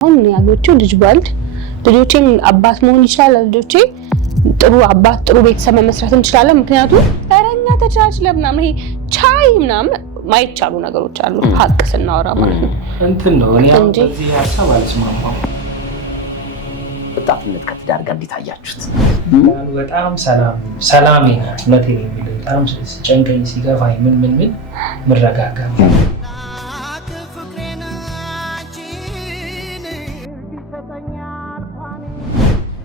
አሁን ያጎቹ ልጅ ባልድ ልጆቼም አባት መሆን ይችላል። ልጆቼ ጥሩ አባት ጥሩ ቤተሰብ መመስረት እንችላለን። ምክንያቱም አረኛ ተቻችለ ምናምን ይሄ ቻይ ምናምን ማይቻሉ ነገሮች አሉ። ሀቅ ስናወራ ማለት ነው እንትን ነው እኔ እዚህ ሀሳብ አልስማማም። ወጣትነት ከትዳር ጋር እንዴት አያችሁት? በጣም ሰላም ነው ለቴ የሚል በጣም ሲጨንቀኝ ሲገፋኝ ምን ምረጋጋ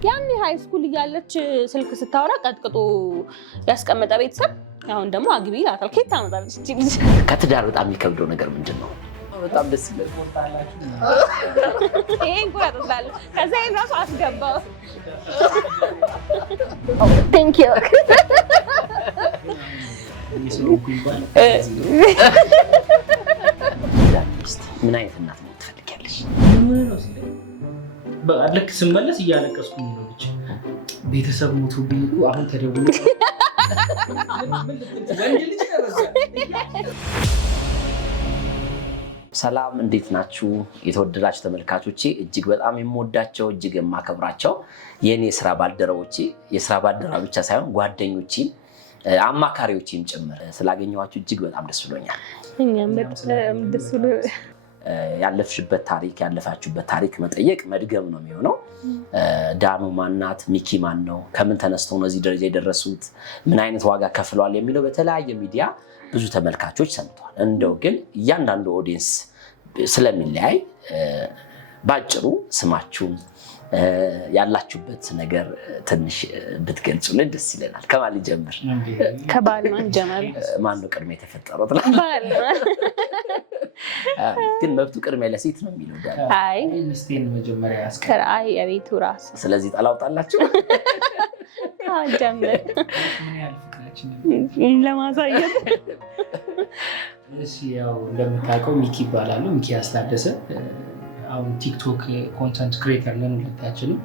ያኔ ሃይ ስኩል እያለች ስልክ ስታወራ ቀጥቅጦ ያስቀመጠ ቤተሰብ አሁን ደግሞ አግቢ ይላታል። ከየት ታመጣለች እቺ ልጅ? ከትዳር በጣም የሚከብደው ነገር ምንድነው? በጣም ደስ ይላል። ይሄን ቆራጥላለ ከዛ ይሄን ራሱ አስገባው። ቴንክ ዩ ምን አይነት እናት ነው ትፈልጊያለሽ? ልክ ስመለስ እያለቀስኩኝ ነው። ልጅ ቤተሰብ ሞቶብኝ እኮ አሁን ተደውሎ ሰላም እንዴት ናችሁ? የተወደዳችሁ ተመልካቾቼ እጅግ በጣም የምወዳቸው እጅግ የማከብራቸው የኔ የስራ ባልደረቦቼ የስራ ባልደረባ ብቻ ሳይሆን ጓደኞቼም አማካሪዎቼም ጭምር ስላገኘኋችሁ እጅግ በጣም ደስ ብሎኛል። እኛም በጣም ደስ ብሎኛል። ያለፍሽበት ታሪክ ያለፋችሁበት ታሪክ መጠየቅ መድገም ነው የሚሆነው። ዳኑ ማናት? ሚኪ ማን ነው? ከምን ተነስተው ነው እዚህ ደረጃ የደረሱት? ምን አይነት ዋጋ ከፍለዋል የሚለው በተለያየ ሚዲያ ብዙ ተመልካቾች ሰምተዋል። እንደው ግን እያንዳንዱ ኦዲየንስ ስለሚለያይ ባጭሩ ስማችሁን ያላችሁበት ነገር ትንሽ ብትገልጹልን ደስ ይለናል። ከማን ልጀምር? ከባል ማን ጀመር? ማን ነው ቅድሜ የተፈጠረው? ባል ግን መብቱ ቅድሚያ ለሴት ነው የሚለው ዳኒ። አይ ሚስቴን መጀመሪያ ያስከራ አይ የቤቱ ራስ። ስለዚህ ጠላውጣላችሁ? ጀምር ለማሳየት። እሺ ያው እንደምታውቀው ሚኪ ይባላል። ሚኪ ያስታደሰ አሁን ቲክቶክ ኮንተንት ክሬተር ነን ሁለታችንም።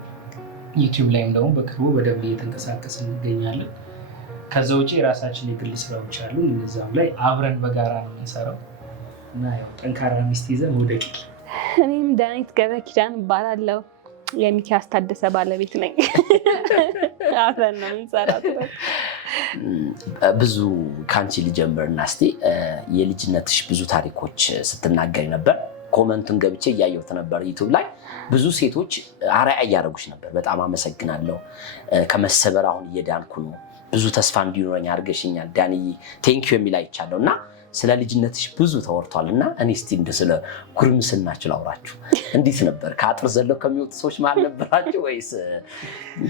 ዩቲዩብ ላይም ደግሞ በቅርቡ በደንብ እየተንቀሳቀስን እንገኛለን። ከዛ ውጪ የራሳችን የግል ስራዎች አሉ። እነዛም ላይ አብረን በጋራ ነው የምንሰራው እና ያው ጠንካራ ሚስት ይዘን ወደቂ። እኔም ዳኒት ገብረ ኪዳን እባላለሁ። የሚኪ ያስታደሰ ባለቤት ነኝ። አብረን ነው የምንሰራው። ብዙ ካንቺ ልጀምርና እስቲ የልጅነትሽ ብዙ ታሪኮች ስትናገሪ ነበር። ኮመንቱን ገብቼ እያየሁት ነበር ዩቲዩብ ላይ። ብዙ ሴቶች አርአያ እያደረጉሽ ነበር። በጣም አመሰግናለሁ። ከመሰበር አሁን እየዳንኩ ነው። ብዙ ተስፋ እንዲኖረኝ አድርገሽኛል ዳንዬ ቴንኪዩ የሚል አይቻለሁ። እና ስለ ልጅነትሽ ብዙ ተወርቷል እና እኔ እስቲ እንደ ስለ ጉርምስናችሁ ላውራችሁ። እንዴት ነበር? ከአጥር ዘለው ከሚወጡ ሰዎች መሀል ነበራችሁ ወይስ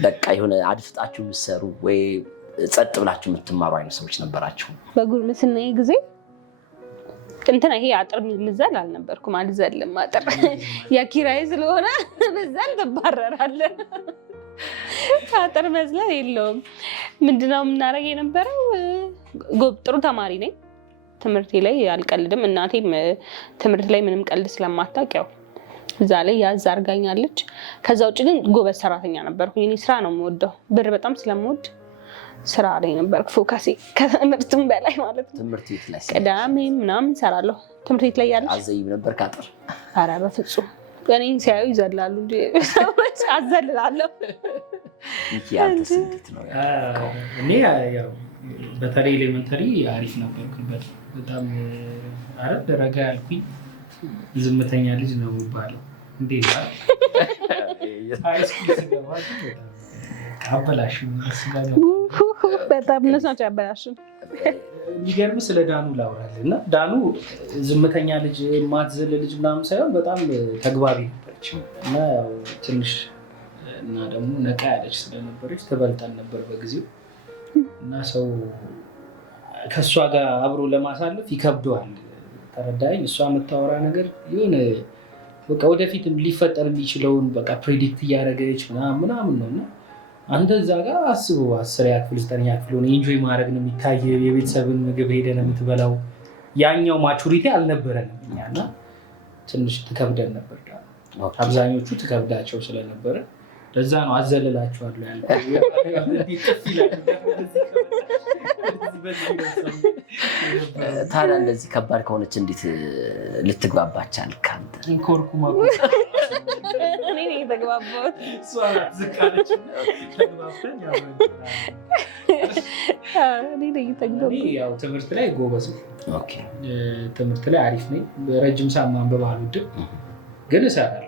በቃ የሆነ አድፍጣችሁ የምትሰሩ ወይ ጸጥ ብላችሁ የምትማሩ አይነት ሰዎች ነበራችሁ? በጉርምስና ጊዜ እንትና ይሄ አጥር ምዘል አልነበርኩም። አልዘልም አጥር የኪራይ ስለሆነ ምዘል ትባረራለህ። አጥር መዝለል የለውም። ምንድነው የምናደርግ የነበረው? ጥሩ ተማሪ ነኝ። ትምህርቴ ላይ አልቀልድም። እናቴም ትምህርት ላይ ምንም ቀልድ ስለማታውቅ ያው እዛ ላይ ያዝ አድርጋኛለች። ከዛ ውጭ ግን ጎበዝ ሰራተኛ ነበርኩኝ። እኔ ስራ ነው የምወደው። ብር በጣም ስለምወድ ስራ ላይ ነበርኩ ፎከሴ ከትምህርቱም በላይ ማለት ነው። ትምህርት ቤት ላይ ቅዳሜ ምናምን ሰራለሁ። ትምህርት ቤት ላይ ያለሽ አዘይም ነበር ካጥር? ኧረ በፍጹም እኔን ሲያዩ ይዘላሉ እንጂ ሰዎች አዘልላለሁ። ይያንተስ እንዴት ነው? እኔ ያው በተለይ ኤሌመንተሪ አሪፍ ነበርኩበት። በጣም አረብ ደረጋ ያልኩኝ ዝምተኛ ልጅ ነው የሚባለው። እንዴት አበላሽ በጣም ነሳቸው ያበላሽ። የሚገርም ስለ ዳኑ ላውራለህ እና ዳኑ ዝምተኛ ልጅ ማትዘል ልጅ ምናምን ሳይሆን በጣም ተግባቢ ነበረች እና ያው ትንሽ እና ደግሞ ነቃ ያለች ስለነበረች ተበልጠን ነበር በጊዜው እና ሰው ከእሷ ጋር አብሮ ለማሳለፍ ይከብደዋል። ተረዳኸኝ? እሷ የምታወራ ነገር የሆነ በቃ ወደፊትም ሊፈጠር የሚችለውን በቃ ፕሬዲክት እያደረገች ምናምን ነው እና አንተ እዛ ጋር አስበው 10ኛ ክፍል 9ኛ ክፍል ሆነ ኢንጆይ ማድረግ ነው የሚታይ። የቤተሰብን ምግብ ሄደህ ነው የምትበላው። ያኛው ማቹሪቲ አልነበረንም እኛና ትንሽ ትከብደን ነበር። አብዛኞቹ ትከብዳቸው ስለነበረ ለዛ ነው አዘልላችኋለሁ ያልኩት። ታዲያ እንደዚህ ከባድ ከሆነች እንዴት ልትግባባ ቻልክ አንተ? የተግባባሁት። እሷ ናት ዝቅ አለች። ተግባብተን እኔ ነኝ የተግባባሁት። ያው ትምህርት ላይ ጎበዝ ነኝ። ትምህርት ላይ አሪፍ ነኝ። በረጅም ሰዓት ማንበብ አልወድም፣ ግን እሰራለሁ።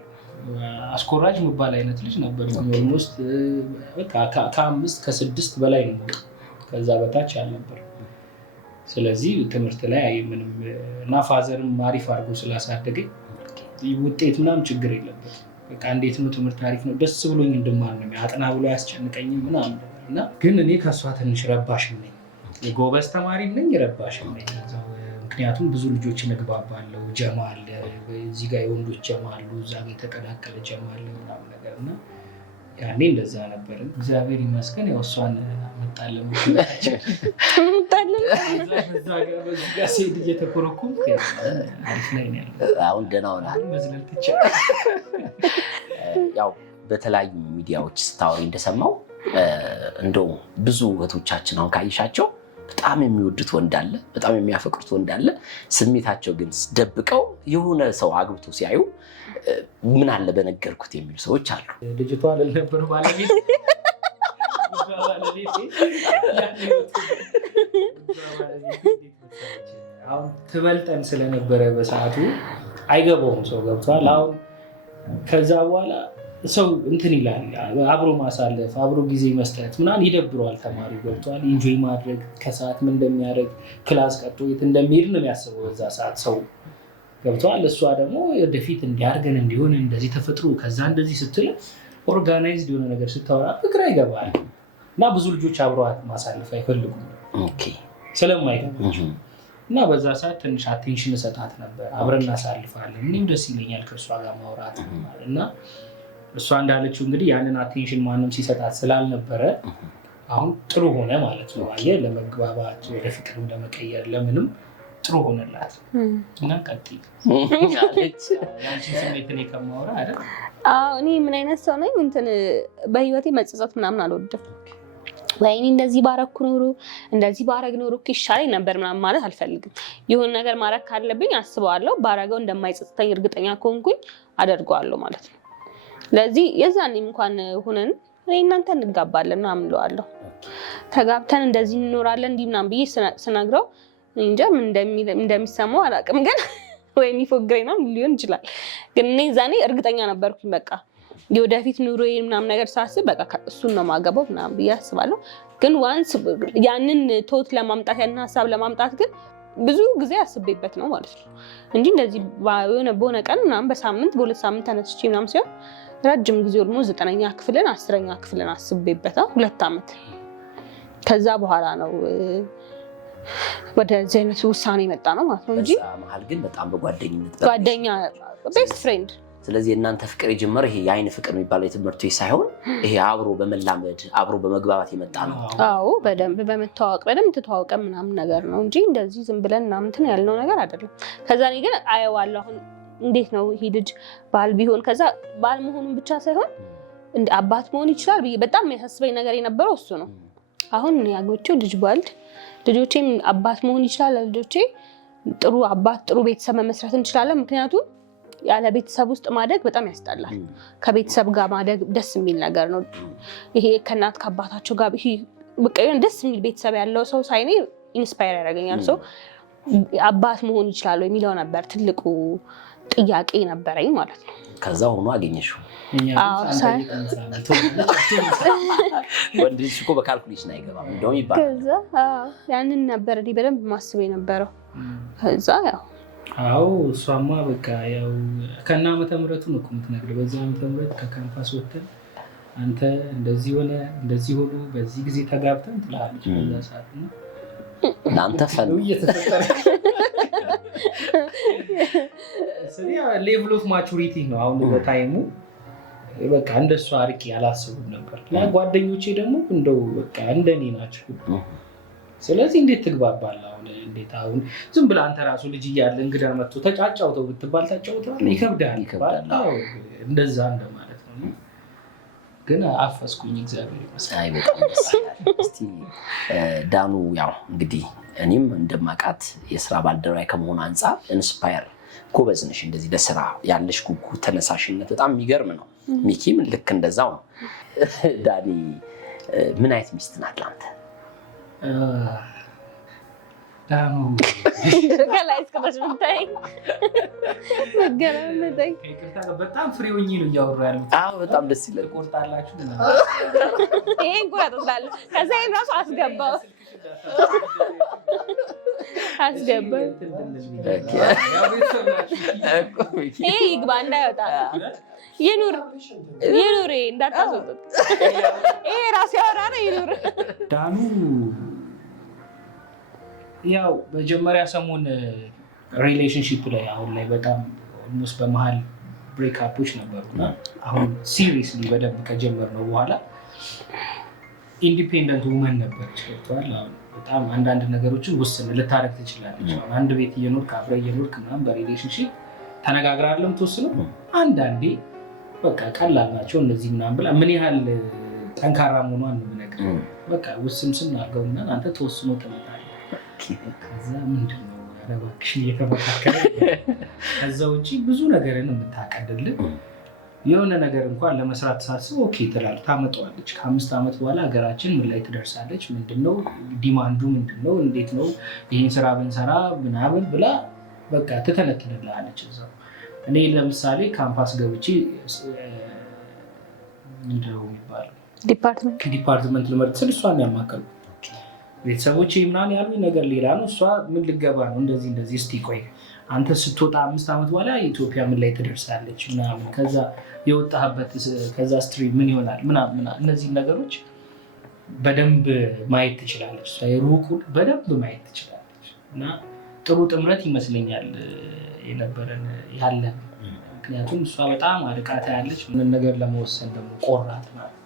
አስኮራጅ የሚባል አይነት ልጅ ነበር። ኦልሞስት ከ5 ከ6 በላይ ነው፣ ከዛ በታች አልነበር። ስለዚህ ትምህርት ላይ ምንም እና ፋዘርም አሪፍ አድርጎ ስላሳደገኝ ውጤት ምናምን ችግር የለበት። በቃ እንዴት ነው ትምህርት አሪፍ ነው፣ ደስ ብሎኝ እንድማር ነው፣ አጥና ብሎ ያስጨንቀኝም ምናምን ነገር እና ግን እኔ ከእሷ ትንሽ ረባሽም ነኝ። የጎበዝ ተማሪ ነኝ፣ ረባሽም ነኝ። ምክንያቱም ብዙ ልጆችን እግባባለሁ። ጀማ አለ፣ እዚህ ጋር የወንዶች ጀማ አሉ፣ እዛ ጋር የተቀላቀለ ጀማ አለ ምናምን ነገር እና ያኔ እንደዛ ነበር። እግዚአብሔር ይመስገን ያው እሷን መጣለን ሴት እየተኮረኩም አሪፍ ላይ ነው ያለው። አሁን ደህና ሆናል። መዝለል ትችላለህ። ያው በተለያዩ ሚዲያዎች ስታወሪ እንደሰማው እንደው ብዙ እህቶቻችን አሁን ካየሻቸው በጣም የሚወዱት ወንድ አለ፣ በጣም የሚያፈቅሩት ወንድ አለ። ስሜታቸው ግን ደብቀው የሆነ ሰው አግብቶ ሲያዩ ምን አለ በነገርኩት የሚሉ ሰዎች አሉ። ልጅቷ አልነበረ ባለቤት አሁን ትበልጠን ስለነበረ በሰዓቱ አይገባውም ሰው ገብቷል። አሁን ከዛ በኋላ ሰው እንትን ይላል፣ አብሮ ማሳለፍ አብሮ ጊዜ መስጠት ምናምን ይደብረዋል። ተማሪ ገብቷል። ኢንጆይ ማድረግ ከሰዓት ምን እንደሚያደርግ ክላስ ቀጥቶ የት እንደሚሄድ ነው የሚያስበው በዛ ሰዓት ሰው ገብቷል። እሷ ደግሞ ወደፊት እንዲያርገን እንዲሆን እንደዚህ ተፈጥሮ ከዛ እንደዚህ ስትል ኦርጋናይዝድ የሆነ ነገር ስታወራ ፍቅር ይገባል። እና ብዙ ልጆች አብረዋት ማሳለፍ አይፈልጉም ስለማይገባቸው እና በዛ ሰዓት ትንሽ አቴንሽን እሰጣት ነበር። አብረን እናሳልፋለን፣ እኔም ደስ ይለኛል ከእሷ ጋር ማውራት እና እሷ እንዳለችው እንግዲህ ያንን አቴንሽን ማንም ሲሰጣት ስላልነበረ አሁን ጥሩ ሆነ ማለት ነው። አየህ ለመግባባት ወደ ፍቅርም ለመቀየር ለምንም ጥሩ ሆነላት እና ቀጥይ ያለች ያንቺን ስሜት እኔ ከማወራ አይደል? እኔ ምን አይነት ሰው ነኝ እንትን በህይወቴ መጸጸት ምናምን አልወድም። ወይኔ እንደዚህ ባረኩ ኖሮ እንደዚህ ባረግ ኖሮ ይሻለኝ ነበር ምናምን ማለት አልፈልግም። የሆነ ነገር ማረግ ካለብኝ አስበዋለሁ፣ ባረገው እንደማይጸጽተኝ እርግጠኛ ከሆንኩኝ አደርገዋለሁ ማለት ነው። ለዚህ የዛኔም እንኳን ሆነን እኔ እናንተ እንጋባለን ምናምን እለዋለሁ። ተጋብተን እንደዚህ እንኖራለን እንዲህ ምናምን ብዬ ስነግረው እንጃ ምን እንደሚሰማው አላውቅም፣ ግን ወይ የሚፎግረኝ ነው ሊሆን ይችላል። ግን እኔ ዛኔ እርግጠኛ ነበርኩኝ። በቃ የወደፊት ኑሮዬ ምናምን ነገር ሳስብ በቃ እሱን ነው የማገባው ምናምን ብዬ አስባለሁ። ግን ዋንስ ያንን ቶት ለማምጣት ያንን ሀሳብ ለማምጣት ግን ብዙ ጊዜ አስቤበት ነው ማለት ነው እንጂ እንደዚህ በሆነ ቀን ምናምን በሳምንት በሁለት ሳምንት ተነስቼ ምናምን ሲሆን ረጅም ጊዜ ደግሞ 9ኛ ክፍልን 10ኛ ክፍልን አስቤበት 2 ዓመት ከዛ በኋላ ነው ወደዚህ አይነት ውሳኔ መጣ ነው ማለት ነው እንጂ መሀል ግን በጣም በጓደኝነት ጓደኛ ቤስት ፍሬንድ። ስለዚህ እናንተ ፍቅር የጀመረ ይሄ የአይን ፍቅር የሚባለው የትምህርት ቤት ሳይሆን ይሄ አብሮ በመላመድ አብሮ በመግባባት የመጣ ነው። አዎ በደንብ በመተዋወቅ በደንብ ተተዋወቀ ምናምን ነገር ነው እንጂ እንደዚህ ዝም ብለን ምናምን እንትን ያልነው ነገር አይደለም። ከዛ እኔ ግን አየዋለሁ አሁን እንዴት ነው ይሄ ልጅ ባል ቢሆን ከዛ ባል መሆኑን ብቻ ሳይሆን እንደ አባት መሆን ይችላል ብዬ በጣም የሚያሳስበኝ ነገር የነበረው እሱ ነው። አሁን ያጎቼው ልጅ ባልድ ልጆቼም አባት መሆን ይችላል። ልጆቼ ጥሩ አባት ጥሩ ቤተሰብ መመስረት እንችላለን። ምክንያቱም ያለ ቤተሰብ ውስጥ ማደግ በጣም ያስጠላል። ከቤተሰብ ጋር ማደግ ደስ የሚል ነገር ነው። ይሄ ከእናት ከአባታቸው ጋር ይሄ በቃ ደስ የሚል ቤተሰብ ያለው ሰው ሳይኔ ኢንስፓየር ያደርገኛል። ሰው አባት መሆን ይችላል የሚለው ነበር ትልቁ ጥያቄ ነበረኝ ማለት ነው። ከዛ ሆኖ አገኘሽው? ወንድ ልጅ እኮ በካልኩሌሽን አይገባም እንደውም ይባላል። ከዛ ያንን ነበር እኔ በደንብ ማስበው የነበረው። ከዛ ያው አዎ እሷማ በቃ ያው ከና ዓመተ ምህረቱ ነው እኮ የምትነግረው። በዛ ዓመተ ምህረት ከካምፓስ ወጥተን አንተ እንደዚህ ሆነ እንደዚህ ሆኖ በዚህ ጊዜ ተጋብተን ትላለች። በዛ ሰዓት ነው እናንተ ፈን እየተፈጠረ ሌቭል ኦፍ ማቹሪቲ ነው አሁን በታይሙ። በቃ እንደሷ አርቄ አላስቡም ነበር። ጓደኞቼ ደግሞ እንደው በቃ እንደኔ ናቸው። ስለዚህ እንዴት ትግባባለህ? አሁን ዝም ብለህ አንተ ራሱ ልጅ እያለ እንግዳ መጥቶ ተጫጫውተው ብትባል ታጫውተዋለህ? ይከብዳል። እንደዛ እንደማለት ነው። ግን አፈስኩኝ እግዚአብሔር ይመስገን። እስቲ ዳኑ ያው እንግዲህ እኔም እንደማውቃት የስራ ባልደረባዬ ከመሆኑ አንፃር ኢንስፓየር ጎበዝ ነሽ። እንደዚህ ለስራ ያለሽ ጉጉት፣ ተነሳሽነት በጣም የሚገርም ነው። ሚኪም ልክ እንደዛው ነው። ዳኒ ምን አይነት ሚስት ናት ለአንተ? ዳኑ ከላይ እስከታች ብታይ መገረምተኝ። በጣም ፍሬ ሆኜ ነው እያወሩ ያሉት። አዎ በጣም ደስ ይላል። ቆርጣላችሁ ይሄን ቆርጣላችሁ። ከዛ ይሄን ራሱ አስገባው ይሄ ይግባ እንዳይወጣ ይኑር እንዳታስወጡት። ይሄ ራሱ ያወራ ነው ይኑር። ዳኑ ያው መጀመሪያ ሰሞን ሪሌሽንሺፕ ላይ አሁን ላይ በጣም ኦልሞስት በመሀል ብሬክአፖች ነበሩና አሁን ሲሪየስሊ በደንብ ከጀመርነው በኋላ ኢንዲፔንደንት ውመን ነበረች። ገብቶሃል? አሁን በጣም አንዳንድ ነገሮችን ውስን ልታረግ ትችላለች። አሁን አንድ ቤት እየኖርክ አብረህ እየኖርክ ምናምን በሪሌሽንሺፕ ተነጋግራለም ትወስነው አንዳንዴ በቃ ቀላል ናቸው እነዚህ ምናምን ብላ ምን ያህል ጠንካራ መሆኗን ነው የምነግርህ። በቃ ውስምስም አድርገው ምናምን አንተ ተወስኖ ትመጣለህ። ከዛ ምንድን ነው ኧረ እባክሽ እየተመካከለ ከዛ ውጭ ብዙ ነገርን የምታቀድልን የሆነ ነገር እንኳን ለመስራት ሳስብ ኦኬ ትላለች፣ ታመጣዋለች። ከ5 ዓመት በኋላ ሀገራችን ምን ላይ ትደርሳለች፣ ምንድነው ዲማንዱ፣ ምንድነው፣ እንዴት ነው ይህን ስራ ብንሰራ ምናምን ብላ በቃ ትተነትንልሃለች እዛው። እኔ ለምሳሌ ካምፓስ ገብቼ ምንድነው የሚባለው ዲፓርትመንት ልመርጥ ስል እሷን ያማከሉ ቤተሰቦቼ ምናምን ያሉኝ ነገር ሌላ ነው። እሷ ምን ልገባ ነው እንደዚህ እስቲ ቆይ አንተ ስትወጣ 5 ዓመት በኋላ ኢትዮጵያ ምን ላይ ትደርሳለች ምናምን፣ ከዛ የወጣህበት ከዛ ስትሪም ምን ይሆናል ምናምን፣ እነዚህ ነገሮች በደንብ ማየት ትችላለች። እሷ የሩቁን በደንብ ማየት ትችላለች። እና ጥሩ ጥምረት ይመስለኛል የነበረን ያለን። ምክንያቱም እሷ በጣም አድቃታ ያለች ምን ነገር ለመወሰን ደግሞ ቆራት ማለት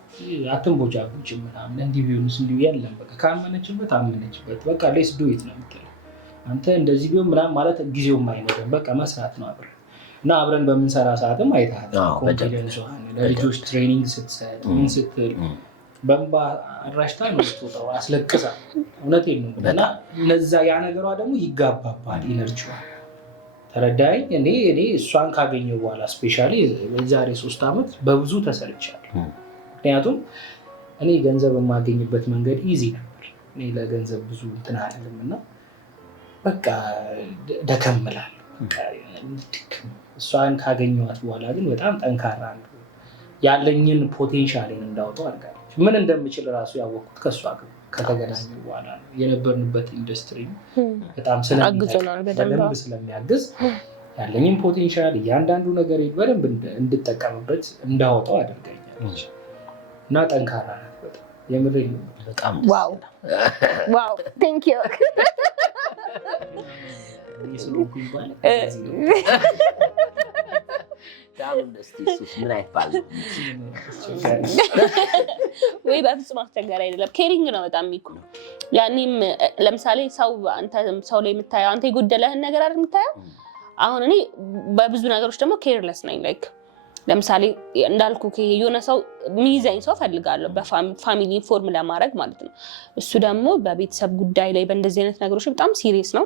አትንቦጃቦች ምናምን እንዲህ ቢሆንስ እንዲህ ያለን በቃ ካመነችበት አመነችበት በቃ ሌትስ ዱ ኢት ነው የምትለው። አንተ እንደዚህ ቢሆን ምናምን ማለት ጊዜውም አይኖርም። በቃ መስራት ነው አብረን እና አብረን በምንሰራ ሰዓትም አይተሃል። ኮንፊደንስ ለልጆች ትሬኒንግ ስትሰጥ ምን ስትል በእንባ አድራሽታ ነው ስትወጣው አስለቅሳ። እውነቴን ነው። እና እነዛ ያ ነገሯ ደግሞ ይጋባባል ኢነርጂዋ። ተረዳኝ። እኔ እሷን ካገኘው በኋላ ስፔሻሊ የዛሬ 3 ዓመት በብዙ ተሰርቻለሁ። ምክንያቱም እኔ ገንዘብ የማገኝበት መንገድ ኢዚ ነበር። እኔ ለገንዘብ ብዙ እንትን አይደለም እና በቃ ደከምላል። እሷን ካገኘኋት በኋላ ግን በጣም ጠንካራ ነው ያለኝን ፖቴንሻልን እንዳወጣው አድርጋለች። ምን እንደምችል ራሱ ያወቅኩት ከእሷ ጋር ከተገናኘ በኋላ ነው። የነበርንበት ኢንዱስትሪ በጣም በደንብ ስለሚያግዝ ያለኝን ፖቴንሻል እያንዳንዱ ነገር በደንብ እንድጠቀምበት እንዳወጣው አድርጋኛለች እና ጠንካራ ናት በጣም የምሬን ነው። በጣም ዋው ቴንክ ዩ ምን አይነት ባል ነው? ወይ በፍጹም አስቸጋሪ አይደለም። ኬሪንግ ነው በጣም የሚኩ። ያኔም ለምሳሌ ሰው ላይ የምታየው አንተ የጎደለህን ነገር አይደል የምታየው። አሁን እኔ በብዙ ነገሮች ደግሞ ኬርለስ ነኝ። ላይክ ለምሳሌ እንዳልኩ የሆነ ሰው ሚይዘኝ ሰው ፈልጋለሁ በፋሚሊ ፎርም ለማድረግ ማለት ነው። እሱ ደግሞ በቤተሰብ ጉዳይ ላይ በእንደዚህ አይነት ነገሮች በጣም ሲሪየስ ነው።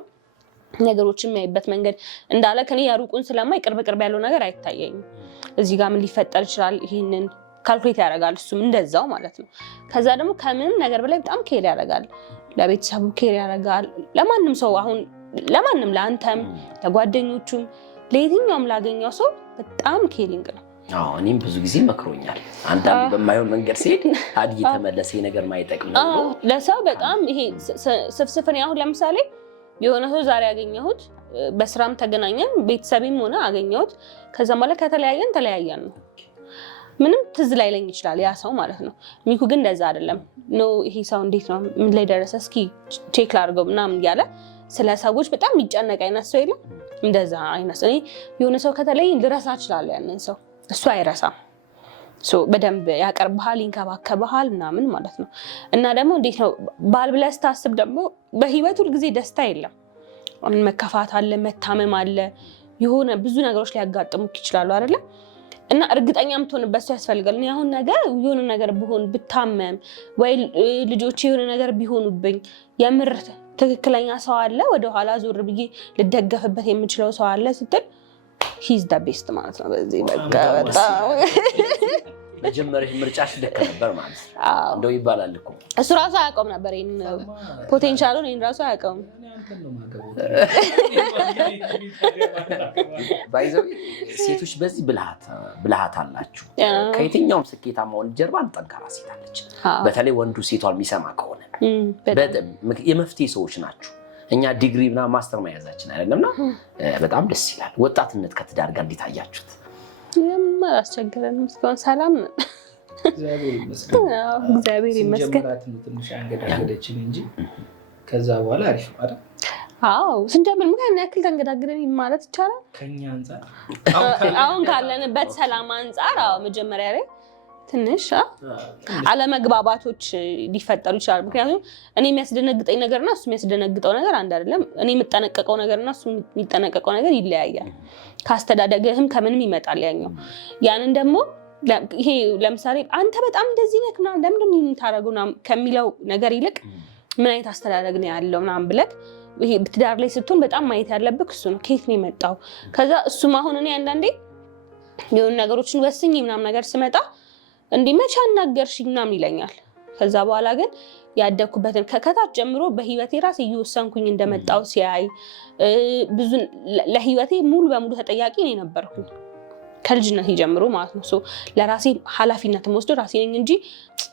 ነገሮችን የሚያይበት መንገድ እንዳለ ከኔ ያሩቁን ስለማይ ቅርብ ያለው ነገር አይታየኝም። እዚህ ጋር ምን ሊፈጠር ይችላል ይሄንን ካልኩሌት ያደርጋል። እሱም እንደዛው ማለት ነው። ከዛ ደግሞ ከምንም ነገር በላይ በጣም ኬር ያደርጋል። ለቤተሰቡ ኬር ያደርጋል። ለማንም ሰው አሁን ለማንም ለአንተም፣ ለጓደኞቹም፣ ለየትኛውም ላገኘው ሰው በጣም ኬሪንግ ነው። እኔም ብዙ ጊዜ መክሮኛል። አንዳንዱ በማይሆን መንገድ ሲሄድ አድጊ ተመለሰ ነገር ማይጠቅም ነው ለሰው በጣም ይሄ ስፍስፍን። አሁን ለምሳሌ የሆነ ሰው ዛሬ ያገኘሁት በስራም ተገናኘን፣ ቤተሰብም ሆነ አገኘሁት። ከዛም በኋላ ተለያየን ነው ምንም ትዝ ላይለኝ ይችላል ያ ሰው ማለት ነው። ሚኩ ግን እንደዛ አይደለም። ይሄ ሰው እንዴት ነው ምን ላይ ደረሰ እስኪ ቼክ ላድርገው ምናምን እያለ ስለ ሰዎች በጣም የሚጨነቅ አይነት ሰው የለም። እንደዛ አይነት ሰው የሆነ ሰው ከተለየኝ ልረሳ እችላለሁ ያንን ሰው፣ እሱ አይረሳም። በደንብ ያቀርብሃል፣ ይንከባከብሃል ምናምን ማለት ነው። እና ደግሞ እንዴት ነው ባል ብለህ ስታስብ ደግሞ በህይወት ሁልጊዜ ደስታ የለም። መከፋት አለ፣ መታመም አለ፣ የሆነ ብዙ ነገሮች ሊያጋጥሙክ ይችላሉ አይደለ? እና እርግጠኛ የምትሆንበት ሰው ያስፈልጋል። እኔ አሁን የሆነ ነገር ብሆን ብታመም ወይ ልጆቼ የሆነ ነገር ቢሆኑብኝ የምር ትክክለኛ ሰው አለ ወደኋላ ዞር ብዬ ልደገፍበት የምችለው ሰው አለ ስትል ሂዝ ዳ ቤስት ማለት ነው። በዚህ በቃ በጣም መጀመሪያ ምርጫሽ ልክ ነበር ማለት ነው እንደው ይባላል እኮ። እሱ ራሱ አያውቀውም ነበር ይሄን ፖቴንሻሉን፣ ይሄን ራሱ አያውቀውም። ባይዘው ሴቶች በዚህ ብልሃት አላችሁ። ከየትኛውም ስኬታማ ወንድ ጀርባ ጠንካራ ሴት አለች። በተለይ ወንዱ ሴቷን የሚሰማ ከሆነ የመፍትሄ ሰዎች ናችሁ። እኛ ዲግሪ እና ማስተር መያዛችን አይደለምና በጣም ደስ ይላል። ወጣትነት ከትዳር ጋር እንዴት አያችሁት? አስቸገረንም እስካሁን ሰላም ነው። እግዚአብሔር ይመስገን። እግዚአብሔር ይመስገን። ትንሽ አንገዳገደችን እንጂ ከዛ በኋላ አሪፍ አይደል? አዎ ስንጀምር ምን ያክል ተንገዳግደን ማለት ይቻላል? ከኛ አንፃር አሁን ካለንበት ሰላም አንፃር መጀመሪያ ላይ ትንሽ አለመግባባቶች ሊፈጠሩ ይችላል። ምክንያቱም እኔ የሚያስደነግጠኝ ነገርና እሱ የሚያስደነግጠው ነገር አንድ አይደለም። እኔ የምጠነቀቀው ነገርና እሱ የሚጠነቀቀው ነገር ይለያያል። ካስተዳደግህም ከምንም ይመጣል ያኛው። ያንን ደግሞ ይሄ ለምሳሌ አንተ በጣም እንደዚህ ነህ ምናምን ለምንድን ነው የምታደርገው ከሚለው ነገር ይልቅ ምን አይነት አስተዳደግ ነው ያለው ምናምን ብለህ ይሄ ትዳር ላይ ስትሆን በጣም ማየት ያለብህ እሱ ነው። ከየት ነው የመጣው? ከዛ እሱም አሁን እኔ አንዳንዴ የሆኑ ነገሮችን ወስኜ ምናምን ነገር ስመጣ እንዲህ መቼ አናገርሽኝ ምናምን ይለኛል። ከዛ በኋላ ግን ያደግኩበትን ከታች ጀምሮ በህይወቴ ራሴ እየወሰንኩኝ እንደመጣው ሲያይ ብዙ ለህይወቴ ሙሉ በሙሉ ተጠያቂ እኔ ነበርኩኝ ከልጅነት ጀምሮ ማለት ነው። ለራሴ ኃላፊነት ወስዶ ራሴ ነኝ እንጂ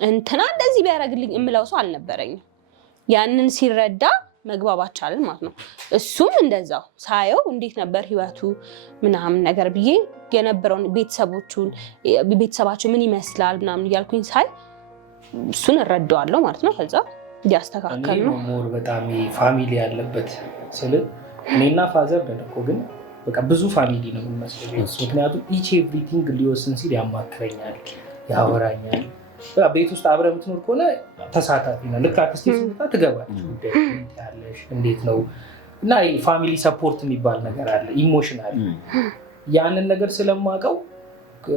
እንትና እንደዚህ ቢያደርግልኝ እምለው ሰው አልነበረኝም። ያንን ሲረዳ መግባባት ቻልን ማለት ነው። እሱም እንደዛው ሳየው እንዴት ነበር ህይወቱ ምናምን ነገር ብዬ የነበረውን ቤተሰባቸው ምን ይመስላል ምናምን እያልኩኝ ሳይ እሱን እረዳዋለሁ ማለት ነው። ከዛ እያስተካከል ነው። ሞር በጣም ፋሚሊ ያለበት ስል እኔና ፋዘር ደነቆ ግን በቃ ብዙ ፋሚሊ ነው የሚመስለው። ምክንያቱም ኢች ኤቭሪቲንግ ሊወስን ሲል ያማክረኛል፣ ያወራኛል። ቤት ውስጥ አብረህ የምትኖር ከሆነ ተሳታፊ ነው። ልክ አክስቴ ስትመጣ ትገባለች። ያለሽ እንዴት ነው እና ፋሚሊ ሰፖርት የሚባል ነገር አለ፣ ኢሞሽናል። ያንን ነገር ስለማውቀው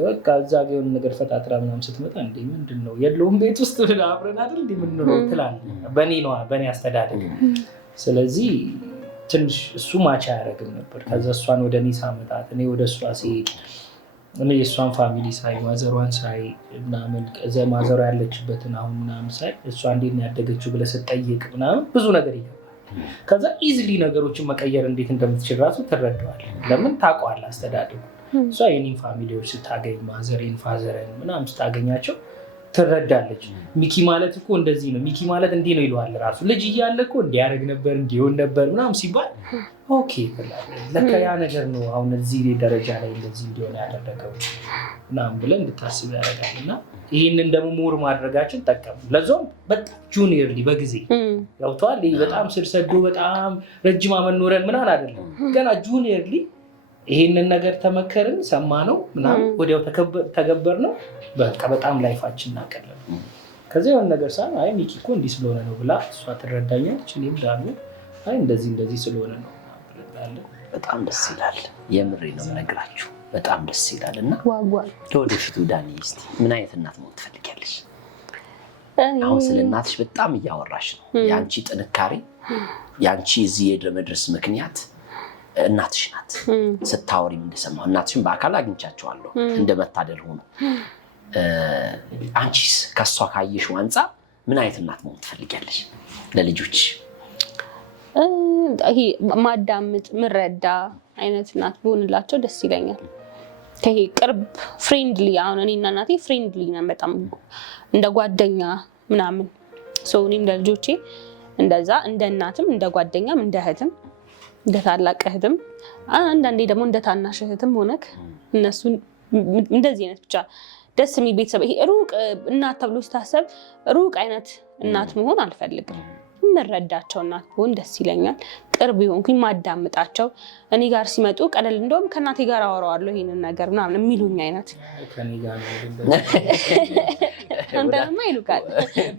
በቃ እዛ ጋር የሆነ ነገር ፈጣጥራ ምናምን ስትመጣ እንዴ ምንድን ነው የለውም ቤት ውስጥ አብረን አይደል እንዴ የምንኖረው ትላለህ። በእኔ አስተዳደግ ስለዚህ ትንሽ እሱ ማቻ አያደርግም ነበር። ከዛ እሷን ወደ እኔ ሳመጣት እኔ ወደ እሷ ሲሄድ እኔ የእሷን ፋሚሊ ሳይ ማዘሯን ሳይ ምናምን ከዛ ማዘሯ ያለችበትን አሁን ምናምን ሳይ እሷ እንዴት ነው ያደገችው ብለህ ስትጠይቅ ምናምን ብዙ ነገር ይገባል። ከዛ ኢዝሊ ነገሮችን መቀየር እንዴት እንደምትችል ራሱ ትረዳዋለህ። ለምን ታውቀዋለህ አስተዳደጉ። እሷ የኔን ፋሚሊዎች ስታገኝ ማዘሬን ፋዘሬን ምናምን ስታገኛቸው ትረዳለች። ሚኪ ማለት እኮ እንደዚህ ነው፣ ሚኪ ማለት እንዲህ ነው ይለዋል ራሱ። ልጅ እያለ እኮ እንዲያደርግ ነበር እንዲሆን ነበር ምናምን ሲባል ኦኬ ለካ ያ ነገር ነው አሁን እዚህ ደረጃ ላይ እንደዚህ እንዲሆን ያደረገው ምናምን ብለን እንድታስብ ያደርጋል። እና ይህንን ደግሞ ሞር ማድረጋችን ጠቀሙ። ለዛውም በጣም ጁኒየርሊ በጊዜ ገብተዋል። በጣም ስር ሰዶ በጣም ረጅም አመት ኖረን ምናምን አይደለም፣ ገና ጁኒየርሊ ይሄንን ነገር ተመከርን፣ ሰማነው ምናምን ወዲያው ተገበር ነው። በቃ በጣም ላይፋችን እናቀለል። ከዛ የሆነ ነገር ሳይሆን አይ ሚኪ እኮ እንዲህ ስለሆነ ነው ብላ እሷ ትረዳኛለች። እኔም ዳኑ አይ እንደዚህ ስለሆነ ነው ብለን በጣም ደስ ይላል። የምሬ ነው የምነግራችሁ፣ በጣም ደስ ይላል። እና ለወደፊቱ ዳኒ እስቲ ምን አይነት እናት መሆን ትፈልጊያለሽ? አሁን ስለ እናትሽ በጣም እያወራሽ ነው። የአንቺ ጥንካሬ፣ የአንቺ እዚህ የመድረስ ምክንያት እናትሽ ናት። ስታወሪም እንደሰማሁ እናትሽን በአካል አግኝቻቸዋለሁ እንደመታደል ሆኖ። አንቺስ ከሷ ካየሽው አንፃር ምን አይነት እናት መሆን ትፈልጊያለሽ ለልጆች? ይሄ ማዳምጥ ምረዳ አይነት እናት ብሆንላቸው ደስ ይለኛል። ይሄ ቅርብ ፍሬንድሊ፣ አሁን እኔና እናቴ ፍሬንድሊ ነን በጣም እንደ ጓደኛ ምናምን። እኔም ለልጆቼ እንደዛ እንደ እናትም እንደ ጓደኛም እንደ እህትም እንደ ታላቅ እህትም አንዳንዴ ደግሞ እንደ ታናሽ እህትም ሆነክ እነሱን እንደዚህ አይነት ብቻ ደስ የሚል ቤተሰብ። ይሄ ሩቅ እናት ተብሎ ሲታሰብ ሩቅ አይነት እናት መሆን አልፈልግም። የምረዳቸው እናት ብሆን ደስ ይለኛል። ቅርብ የሆንኩኝ ማዳምጣቸው፣ እኔ ጋር ሲመጡ ቀለል እንደውም ከእናቴ ጋር አወራዋለሁ ይሄንን ነገር ምናምን የሚሉኝ አይነት። አንተማ ይሉካል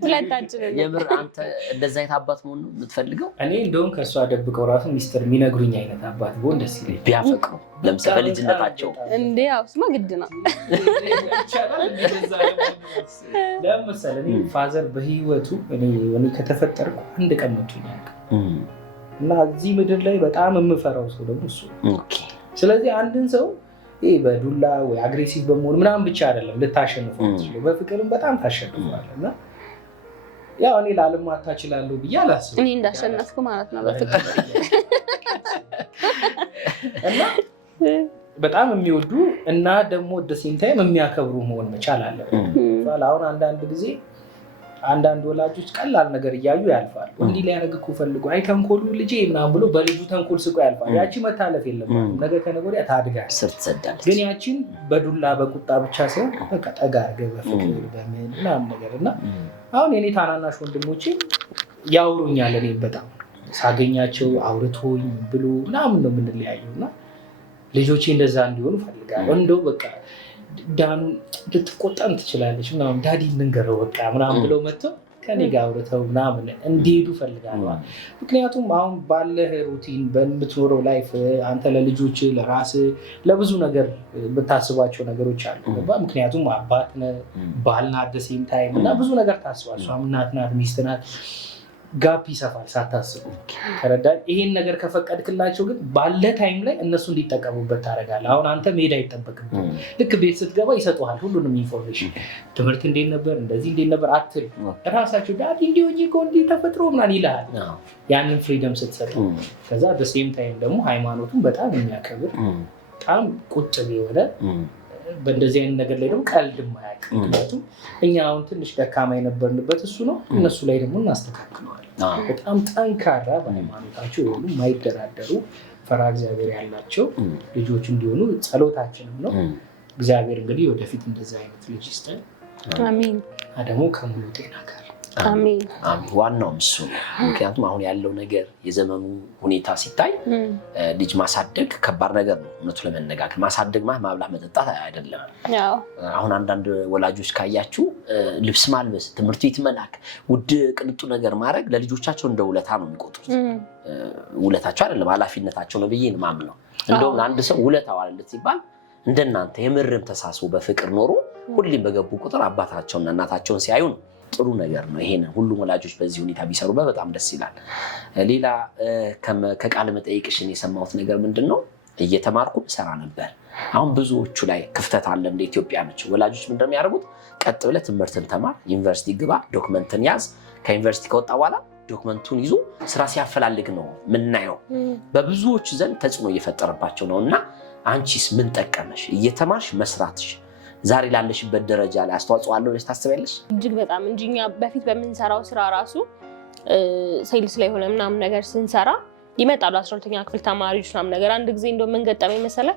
ሁለታችንን። የምር አንተ እንደዛ አይነት አባት መሆን ነው የምትፈልገው? እኔ እንደውም ከእሷ ደብቀው ራሱ ሚስጥር የሚነግሩኝ አይነት አባት ብሆን ደስ ይለኝ። ቢያፈቅሩ ለምሳሌ በልጅነታቸው እንዴ ያው ስማ ግድ ነው። ለምን መሰለህ ፋዘር በህይወቱ እኔ ከተፈጠርኩ አንድ ቀን መቶኛል። እና እዚህ ምድር ላይ በጣም የምፈራው ሰው ደግሞ እሱ። ስለዚህ አንድን ሰው በዱላ ወይ አግሬሲቭ በመሆን ምናምን ብቻ አይደለም ልታሸንፈው ትችላለህ፣ በፍቅርም በጣም ታሸንፈዋለህ። እና ያው እኔ ላልማታ እችላለሁ ብዬ አላስብም። እኔ እንዳሸነፍኩ ማለት ነው በፍቅር። እና በጣም የሚወዱ እና ደግሞ ደሴም ታይም የሚያከብሩ መሆን መቻል አለበት። አሁን አንዳንድ ጊዜ አንዳንድ ወላጆች ቀላል ነገር እያዩ ያልፋል። እንዲህ ሊያደርግ እኮ ፈልጎ አይ ተንኮሉ ልጄ ምናምን ብሎ በልጁ ተንኮል ስቆ ያልፋል። ያቺ መታለፍ የለባትም። ነገ ከነገ ወዲያ ታድጋለች፣ ስር ትሰዳለች። ግን ያቺን በዱላ በቁጣ ብቻ ሳይሆን በቃ ጠጋ አድርገህ በፍቅር በምን ምናምን ነገር እና አሁን የኔ ታናናሽ ወንድሞቼ ያውሩኛል። እኔ በጣም ሳገኛቸው አውርቶኝ ብሎ ምናምን ነው የምንለያየው እና ልጆቼ እንደዛ እንዲሆኑ ፈልጋለሁ። እንደው በቃ ዳኑ ልትቆጣም ትችላለች ምናምን ዳዲ እንንገረው በቃ ምናምን ብለው መጥተው ከኔ ጋር አውርተው ምናምን እንዲሄዱ ፈልጋለሁ። ምክንያቱም አሁን ባለህ ሩቲን በምትኖረው ላይፍ አንተ ለልጆች ለራስህ ለብዙ ነገር የምታስባቸው ነገሮች አሉ። ምክንያቱም አባት ነህ፣ ባል ነህ፣ አት ዘ ሴም ታይም እና ብዙ ነገር ታስባል። እሷም እናት ናት፣ ሚስት ናት። ጋፕ ይሰፋል ሳታስቡ። ተረዳኝ። ይሄን ነገር ከፈቀድክላቸው ግን ባለ ታይም ላይ እነሱ እንዲጠቀሙበት ታደርጋለህ። አሁን አንተ መሄድ አይጠበቅብህም። ልክ ቤት ስትገባ ይሰጡሃል ሁሉንም ኢንፎርሜሽን። ትምህርት እንዴት ነበር፣ እንደዚህ እንዴት ነበር አትል። ራሳቸው ዳዲ እንዲሆኝ እኮ እንዲህ ተፈጥሮ ምናምን ይልሃል። ያንን ፍሪደም ስትሰጠው ከዛ በሴም ታይም ደግሞ ሃይማኖቱን በጣም የሚያከብር በጣም ቁጥብ የሆነ በእንደዚህ አይነት ነገር ላይ ደግሞ ቀልድ የማያውቅ ምክንያቱም እኛ አሁን ትንሽ ደካማ የነበርንበት እሱ ነው። እነሱ ላይ ደግሞ እናስተካክለዋል። በጣም ጠንካራ በሃይማኖታቸው የሆኑ የማይደራደሩ ፈሪሃ እግዚአብሔር ያላቸው ልጆች እንዲሆኑ ጸሎታችንም ነው። እግዚአብሔር እንግዲህ ወደፊት እንደዚህ አይነት ልጅ ይስጠን። አሜን። ደግሞ ከሙሉ ጤና ጋር አሜን። ዋናውም እሱ ነው። ምክንያቱም አሁን ያለው ነገር የዘመኑ ሁኔታ ሲታይ ልጅ ማሳደግ ከባድ ነገር ነው። እውነቱ ለመነጋገር ማሳደግ ማለት ማብላት መጠጣት አይደለም። አሁን አንዳንድ ወላጆች ካያችሁ ልብስ ማልበስ፣ ትምህርት ቤት መላክ፣ ውድ ቅንጡ ነገር ማድረግ ለልጆቻቸው እንደ ውለታ ነው የሚቆጥሩት። ውለታቸው አይደለም ኃላፊነታቸው ነው ብዬ ነው የማምነው። እንደውም አንድ ሰው ውለታ ዋለለት ሲባል እንደናንተ የምርም ተሳስቦ በፍቅር ኖሮ ሁሌም በገቡ ቁጥር አባታቸውና እናታቸውን ሲያዩ ነው ጥሩ ነገር ነው። ይሄን ሁሉም ወላጆች በዚህ ሁኔታ ቢሰሩበት በጣም ደስ ይላል። ሌላ ከቃለ መጠይቅሽን የሰማሁት ነገር ምንድነው? እየተማርኩ ሰራ ነበር። አሁን ብዙዎቹ ላይ ክፍተት አለ። እንደ ኢትዮጵያኖች ወላጆች ምንድነው የሚያደርጉት? ቀጥ ብለህ ትምህርትን ተማር፣ ዩኒቨርሲቲ ግባ፣ ዶክመንትን ያዝ። ከዩኒቨርሲቲ ከወጣ በኋላ ዶክመንቱን ይዞ ስራ ሲያፈላልግ ነው ምናየው። በብዙዎች ዘንድ ተጽዕኖ እየፈጠረባቸው ነው። እና አንቺስ ምን ጠቀመሽ? እየተማርሽ መስራትሽ ዛሬ ላለሽበት ደረጃ ላይ አስተዋጽኦ አለው ብለሽ ታስቢያለሽ? እጅግ በጣም እንጂ እኛ በፊት በምንሰራው ስራ ራሱ ሴልስ ላይ ሆነ ምናምን ነገር ስንሰራ ይመጣሉ 12ኛ ክፍል ተማሪዎች ምናምን ነገር። አንድ ጊዜ እንደው ምን ገጠመኝ መሰለህ?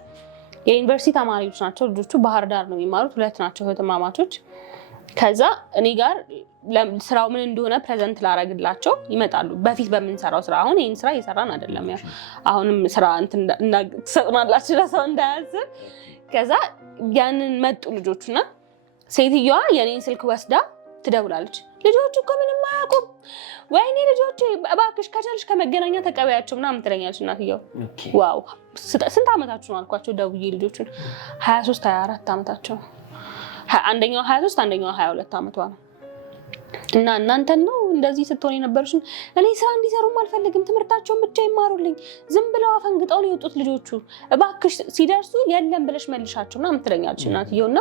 የዩኒቨርሲቲ ተማሪዎች ናቸው ልጆቹ፣ ባህር ዳር ነው የሚማሩት፣ 2 ናቸው እህትማማቾች። ከዛ እኔ ጋር ስራው ምን እንደሆነ ፕሬዘንት ላረግላቸው ይመጣሉ። በፊት በምንሰራው ስራ አሁን ይሄን ስራ እየሰራን አይደለም። ያው አሁንም ስራ ትሰጡናላችሁ ለሰው እንዳያስብ። ከዛ ያንን መጡ ልጆቹና ሴትዮዋ የኔን ስልክ ወስዳ ትደውላለች። ልጆቹ እኮ ምንም አያውቁም፣ ወይኔ ልጆቹ እባክሽ ከቻልሽ ከመገናኛ ተቀበያቸው ምናምን ትለኛለች እናትየው። ዋው ስንት ዓመታችሁ ነው አልኳቸው ደውዬ ልጆቹን። 23 24 ዓመታቸው። አንደኛው 23 አንደኛው 22 ዓመቷ ነው። እና እናንተን ነው እንደዚህ ስትሆን የነበርሽን። እኔ ስራ እንዲሰሩም አልፈልግም፣ ትምህርታቸውን ብቻ ይማሩልኝ። ዝም ብለው አፈንግጠው ነው የወጡት ልጆቹ፣ እባክሽ ሲደርሱ የለም ብለሽ መልሻቸው ምናምን ትለኛለች እናትየው። እና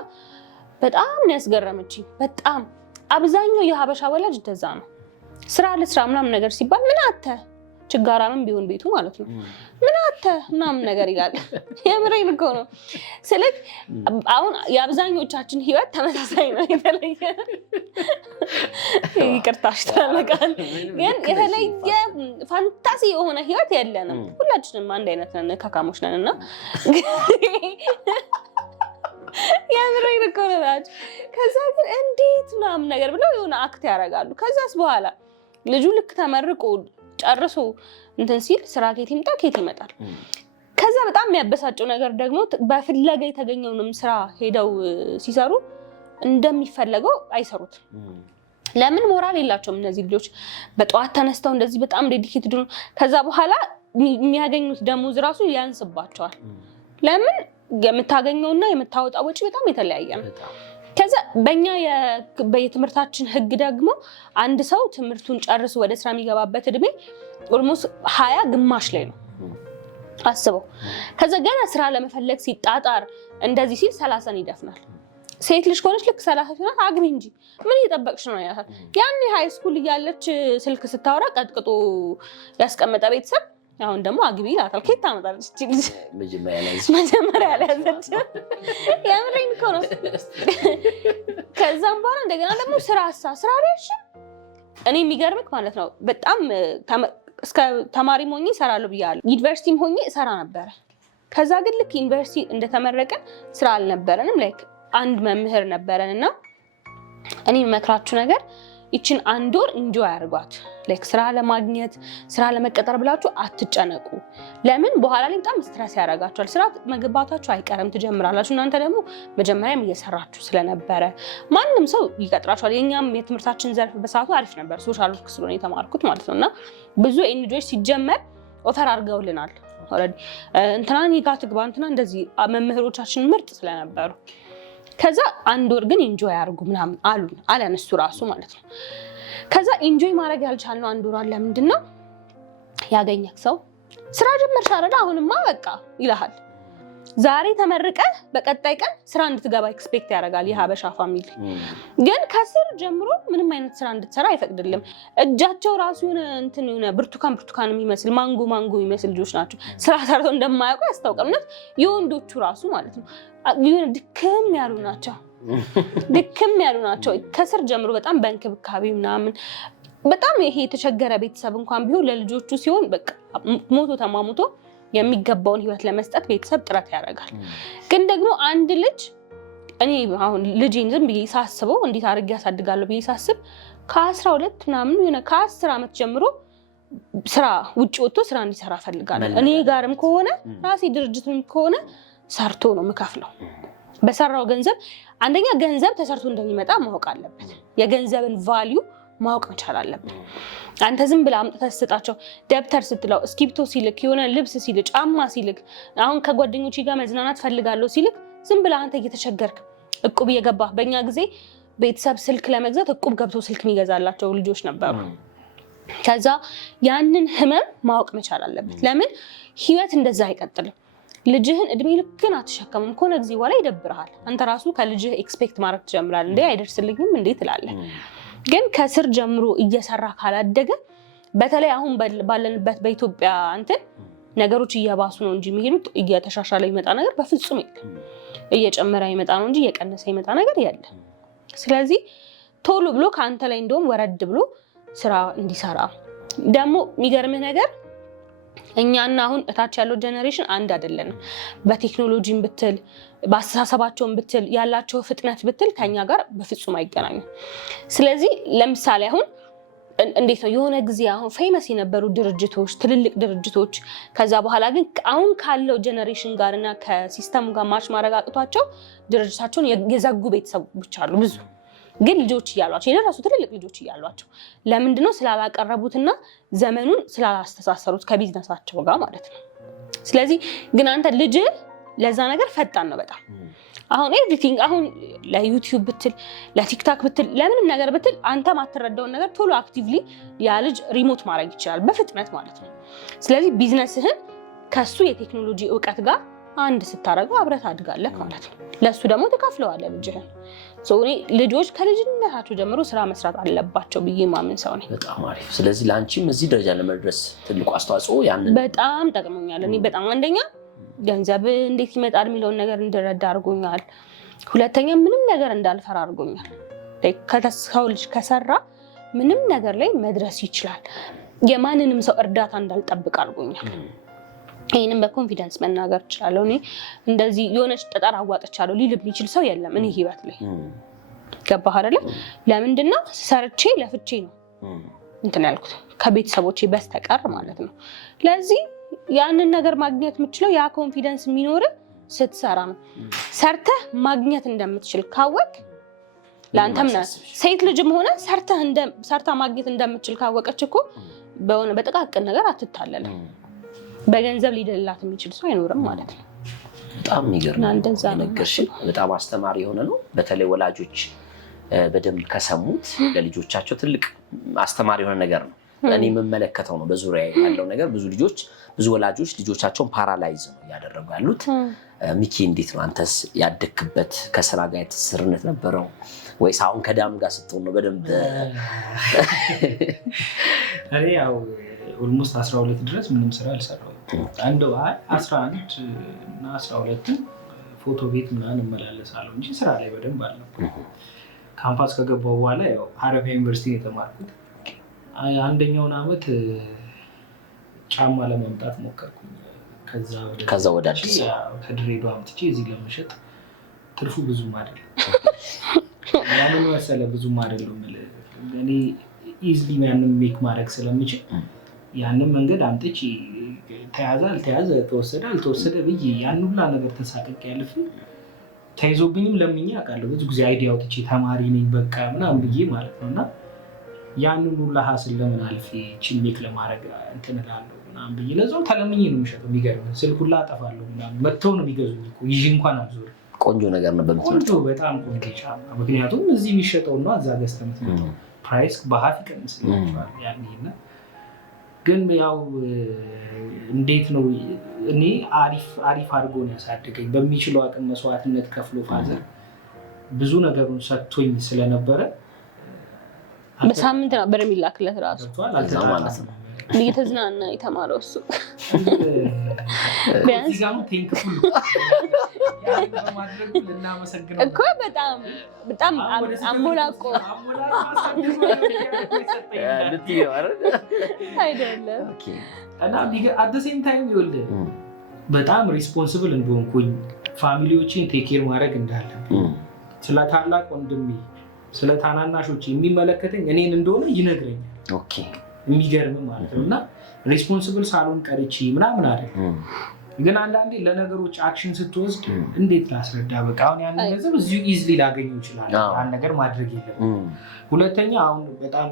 በጣም ነው ያስገረመችኝ። በጣም አብዛኛው የሀበሻ ወላጅ እንደዛ ነው። ስራ ለስራ ምናምን ነገር ሲባል ምን አተ ችጋራንም ቢሆን ቤቱ ማለት ነው ምን አተ ምናምን ነገር ይላል። የምሬን እኮ ነው። ስለዚህ አሁን የአብዛኞቻችን ህይወት ተመሳሳይ ነው። የተለየ ይቅርታሽ ተለቃል፣ ግን የተለየ ፋንታሲ የሆነ ህይወት የለንም። ሁላችንም አንድ አይነት ነን፣ ከካሞች ነን። እና የምሬን እኮ ነው። ከዛ ግን እንዴት ምናምን ነገር ብለው የሆነ አክት ያደርጋሉ። ከዛስ በኋላ ልጁ ልክ ተመርቆ ጨርሶ እንትን ሲል ስራ ከየት ይምጣ ከየት ይመጣል። ከዛ በጣም የሚያበሳጨው ነገር ደግሞ በፍለጋ የተገኘውንም ስራ ሄደው ሲሰሩ እንደሚፈለገው አይሰሩት። ለምን? ሞራል የላቸውም እነዚህ ልጆች። በጠዋት ተነስተው እንደዚህ በጣም ዴዲኬትድ ነው። ከዛ በኋላ የሚያገኙት ደሞዝ ራሱ ያንስባቸዋል። ለምን? የምታገኘውና የምታወጣው ወጪ በጣም የተለያየ ነው። ከዛ በእኛ የትምህርታችን ህግ ደግሞ አንድ ሰው ትምህርቱን ጨርሶ ወደ ስራ የሚገባበት እድሜ ኦልሞስት 20 ግማሽ ላይ ነው አስበው። ከዛ ገና ስራ ለመፈለግ ሲጣጣር እንደዚህ ሲል 30 ይደፍናል። ሴት ልጅ ከሆነች ልክ 30 ሲሆናት አግቢ እንጂ ምን እየጠበቅሽ ነው ያላል። ያኔ ሃይ ስኩል እያለች ስልክ ስታወራ ቀጥቅጦ ያስቀመጠ ቤተሰብ አሁን ደግሞ አግቢ ይላታል። ከየት ታመጣለች እቺ ልጅ? መጀመሪያ ላይ ያዘች ያምረኝ እኮ ነው። ከዛም በኋላ እንደገና ደግሞ ስራ አለሽ። እኔ የሚገርምክ ማለት ነው በጣም እስከ ተማሪም ሆኜ እሰራለሁ ብያለሁ። ዩኒቨርሲቲም ሆኜ እሰራ ነበረ። ከዛ ግን ልክ ዩኒቨርሲቲ እንደተመረቀን ስራ አልነበረንም። ላይክ አንድ መምህር ነበረን እና እኔ መክራችሁ ነገር ይችን 1 ወር ኢንጆይ አድርጓት። ላይክ ስራ ለማግኘት ስራ ለመቀጠር ብላችሁ አትጨነቁ። ለምን በኋላ ላይ በጣም ስትረስ ያደርጋችኋል። ስራ መግባታችሁ አይቀርም ትጀምራላችሁ። እናንተ ደግሞ መጀመሪያም እየሰራችሁ ስለነበረ ማንም ሰው ይቀጥራችኋል። የኛም የትምህርታችን ዘርፍ በሰዓቱ አሪፍ ነበር። ሶሻል ወርክ ስለሆነ የተማርኩት ማለት ነውና ብዙ ኤንጂኦዎች ሲጀመር ኦፈር አድርገውልናል። ኦልሬዲ እንትናን ይጋት ግባ እንትና እንደዚህ መምህሮቻችን ምርጥ ስለነበሩ ከዛ 1 ወር ግን ኢንጆይ አድርጉ ምናምን አለን እሱ ራሱ ማለት ነው። ከዛ ኢንጆይ ማድረግ ያልቻልነው 1 ወር ለምንድን ነው? ያገኘክ ሰው ስራ ጀመርሽ አይደል አሁንማ በቃ ይልሃል። ዛሬ ተመርቀህ በቀጣይ ቀን ስራ እንድትገባ ኤክስፔክት ያደርጋል የሀበሻ ፋሚሊ። ግን ከስር ጀምሮ ምንም አይነት ስራ እንድትሰራ አይፈቅድልም። እጃቸው ራሱ የሆነ ብርቱካን የሚመስል ማንጎ የሚመስል ልጆች ናቸው። ስራ ሰርተው እንደማያውቁ ያስታውቃል። እውነት የወንዶቹ ራሱ ማለት ነው የሆነ ድክም ያሉ ናቸው። ከስር ጀምሮ በጣም በእንክብካቤ ምናምን በጣም ይሄ የተቸገረ ቤተሰብ እንኳን ቢሆን ለልጆቹ ሲሆን በቃ ሞቶ ተማሙቶ የሚገባውን ህይወት ለመስጠት ቤተሰብ ጥረት ያደርጋል። ግን ደግሞ አንድ ልጅ እኔ አሁን ልጄን ዝም ብዬ ሳስበው እንዴት አድርጌ ያሳድጋለሁ ብዬ ሳስብ ከ12 ምናምን የሆነ ከ10 ዓመት ጀምሮ ስራ ውጭ ወጥቶ ስራ እንዲሰራ ፈልጋለሁ። እኔ ጋርም ከሆነ ራሴ ድርጅትም ከሆነ ሰርቶ ነው የምከፍለው። በሰራው ገንዘብ አንደኛ ገንዘብ ተሰርቶ እንደሚመጣ ማወቅ አለበት። የገንዘብን ቫልዩ ማወቅ መቻል አለበት። አንተ ዝም ብለህ አምጥተህ ስትሰጣቸው ደብተር ስትለው እስክሪብቶ ሲልክ የሆነ ልብስ ሲልክ ጫማ ሲልክ አሁን ከጓደኞቼ ጋር መዝናናት ፈልጋለሁ ሲልክ ዝም ብለህ አንተ እየተቸገርክ እቁብ እየገባህ በእኛ ጊዜ ቤተሰብ ስልክ ለመግዛት እቁብ ገብቶ ስልክ የሚገዛላቸው ልጆች ነበሩ። ከዛ ያንን ህመም ማወቅ መቻል አለበት። ለምን ህይወት እንደዛ አይቀጥልም። ልጅህን እድሜ ልክን አትሸከምም። ከሆነ ጊዜ በኋላ ይደብርሃል። አንተ ራሱ ከልጅህ ኤክስፔክት ማድረግ ትጀምራለህ። እንዴ አይደርስልኝም እንዴ ትላለህ። ግን ከስር ጀምሮ እየሰራ ካላደገ በተለይ አሁን ባለንበት በኢትዮጵያ ነገሮች እየባሱ ነው እንጂ የሚሄዱት እየተሻሻለ ይመጣ ነገር በፍጹም የለም። እየጨመረ ይመጣ ነው እንጂ እየቀነሰ ይመጣ ነገር የለም። ስለዚህ ቶሎ ብሎ ከአንተ ላይ እንደውም ወረድ ብሎ ስራ እንዲሰራ ደግሞ የሚገርምህ ነገር እኛና አሁን እታች ያለው ጀነሬሽን አንድ አይደለንም። በቴክኖሎጂም ብትል በአስተሳሰባቸውም ብትል ያላቸው ፍጥነት ብትል ከኛ ጋር በፍጹም አይገናኙም። ስለዚህ ለምሳሌ አሁን እንዴት ነው የሆነ ጊዜ አሁን ፌመስ የነበሩ ድርጅቶች ትልልቅ ድርጅቶች ከዛ በኋላ ግን አሁን ካለው ጀነሬሽን ጋርና ከሲስተሙ ጋር ማች ማድረግ አቅቷቸው ድርጅታቸውን የዘጉ ቤተሰቦች አሉ ብዙ። ግን ልጆች እያሏቸው የደረሱ ትልልቅ ልጆች እያሏቸው ለምንድነው ስላላቀረቡትና ዘመኑን ስላላስተሳሰሩት ከቢዝነሳቸው ጋር ማለት ነው። ስለዚህ ግን አንተ ልጅ ለዛ ነገር ፈጣን ነው በጣም። አሁን ኤቭሪቲንግ አሁን ለዩቲዩብ ብትል ለቲክታክ ብትል ለምንም ነገር ብትል አንተ ማትረዳውን ነገር ቶሎ አክቲቭሊ ያ ልጅ ሪሞት ማድረግ ይችላል በፍጥነት ማለት ነው። ስለዚህ ቢዝነስህን ከሱ የቴክኖሎጂ እውቀት ጋር አንድ ስታረገው አብረህ ታድጋለህ ማለት ነው። ለሱ ደግሞ ተካፍለዋለህ ልጅህን። እኔ ልጆች ከልጅነታቸው ጀምሮ ስራ መስራት አለባቸው ብዬ ማምን ሰው ነኝ። በጣም አሪፍ። ስለዚህ ለአንቺም እዚህ ደረጃ ለመድረስ ትልቁ አስተዋጽኦ ያንን በጣም ጠቅሞኛል። እኔ በጣም አንደኛ ገንዘብ እንዴት ይመጣል የሚለውን ነገር እንድረዳ አድርጎኛል። ሁለተኛ ምንም ነገር እንዳልፈራ አድርጎኛል። ከሰው ልጅ ከሰራ ምንም ነገር ላይ መድረስ ይችላል። የማንንም ሰው እርዳታ እንዳልጠብቅ አድርጎኛል። ይሄንን በኮንፊደንስ መናገር እችላለሁ። እኔ እንደዚህ የሆነች ጠጠር አዋጥቻለሁ ሊል የሚችል ሰው የለም እኔ ህይወት ላይ። ገባህ አይደለ? ለምንድነው ሰርቼ ለፍቼ ነው እንትን ያልኩት ከቤተሰቦቼ በስተቀር ማለት ነው። ለዚህ ያንን ነገር ማግኘት የምችለው ያ ኮንፊደንስ የሚኖር ስትሰራ ነው። ሰርተህ ማግኘት እንደምትችል ካወቅ ለአንተም ሴት ልጅም ሆነ ሰርታ ማግኘት እንደምትችል ካወቀች እኮ በሆነ በጥቃቅን ነገር አትታለልም። በገንዘብ ሊደልላት የሚችል ሰው አይኖርም ማለት ነው። በጣም የሚገርም ነገርሽ። በጣም አስተማሪ የሆነ ነው። በተለይ ወላጆች በደንብ ከሰሙት ለልጆቻቸው ትልቅ አስተማሪ የሆነ ነገር ነው። እኔ የምመለከተው ነው በዙሪያ ያለው ነገር። ብዙ ወላጆች ልጆቻቸውን ፓራላይዝ ነው እያደረጉ ያሉት። ሚኪ እንዴት ነው አንተስ ያደግክበት? ከስራ ጋር ትስስርነት ነበረው ወይስ አሁን ከዳኑ ጋር ስትሆን ነው በደንብ? እኔ ያው ኦልሞስት 12 ድረስ ምንም ስራ አልሰራሁም። አንድ 11 እና 12 ፎቶ ቤት ምናምን እመላለሳለሁ እንጂ ስራ ላይ በደንብ አልነበርኩም። ካምፓስ ከገባሁ በኋላ ያው ሀረማያ ዩኒቨርሲቲ የተማርኩት አንደኛውን አመት ጫማ ለማምጣት ሞከርኩኝ። ከዛ ወደ አዲስ ከድሬዳዋ አምጥቼ እዚህ ለመሸጥ ትርፉ ብዙም አይደለም። ያንን መሰለ ብዙም አይደለም። እኔ ኢዝሊ ያንን ሜክ ማድረግ ስለምችል ያንን መንገድ አምጥቼ ተያዘ አልተያዘ ተወሰደ አልተወሰደ ብዬ ያን ሁላ ነገር ተሳቅቄ ያልፍ ተይዞብኝም ለምኜ አውቃለሁ። ብዙ ጊዜ አይዲያ አውጥቼ ተማሪ ነኝ በቃ ምናምን ብዬ ማለት ነው። እና ያንን ሁላ ሀስል ለምን አልፌ ቺን ሜክ ለማድረግ እንትን እላለሁ ምናምን ብዬ ለዛው ተለምኜ ነው የምሸጠው። የሚገርም ስልክ ሁላ አጠፋለሁ ምናምን መጥተው ነው የሚገዙኝ እኮ ይዤ እንኳን አልዞርም። ቆንጆ ነገር ነው ቆንጆ በጣም ቆንጆ ጫማ። ምክንያቱም እዚህ የሚሸጠው እና እዛ ገዝተህ የምትመጣው ፕራይስ በሀፍ ይቀንስላቸዋል ያኔና ግን ያው እንዴት ነው እኔ አሪፍ አድርጎ ነው ያሳደገኝ። በሚችለው አቅም መስዋዕትነት ከፍሎ ፋዘር ብዙ ነገሩን ሰጥቶኝ ስለነበረ በሳምንት ነበር የሚላክለት ራሱ ማለት ነው። እየተዝናና የተማረው እሱ ቢያንስ እኮ በጣም አሞላቆ አይደለም እና አት ዘ ሴም ታይም ይኸውልህ በጣም ሪስፖንስብል እንደሆንኩኝ ፋሚሊዎችን ቴክ ኬር ማድረግ እንዳለብኝ ስለ ታላቅ ወንድሜ ስለ ታናናሾች የሚመለከተኝ እኔን እንደሆነ ይነግረኛል። ኦኬ የሚገርም ማለት ነው። እና ሪስፖንስብል ሳልሆን ቀርቼ ምናምን አይደለም። ግን አንዳንዴ ለነገሮች አክሽን ስትወስድ እንዴት ላስረዳ፣ በቃ አሁን ያንን ገንዘብ እዚሁ ኢዝሊ ላገኘው ይችላል። ያን ነገር ማድረግ የለም። ሁለተኛ አሁን በጣም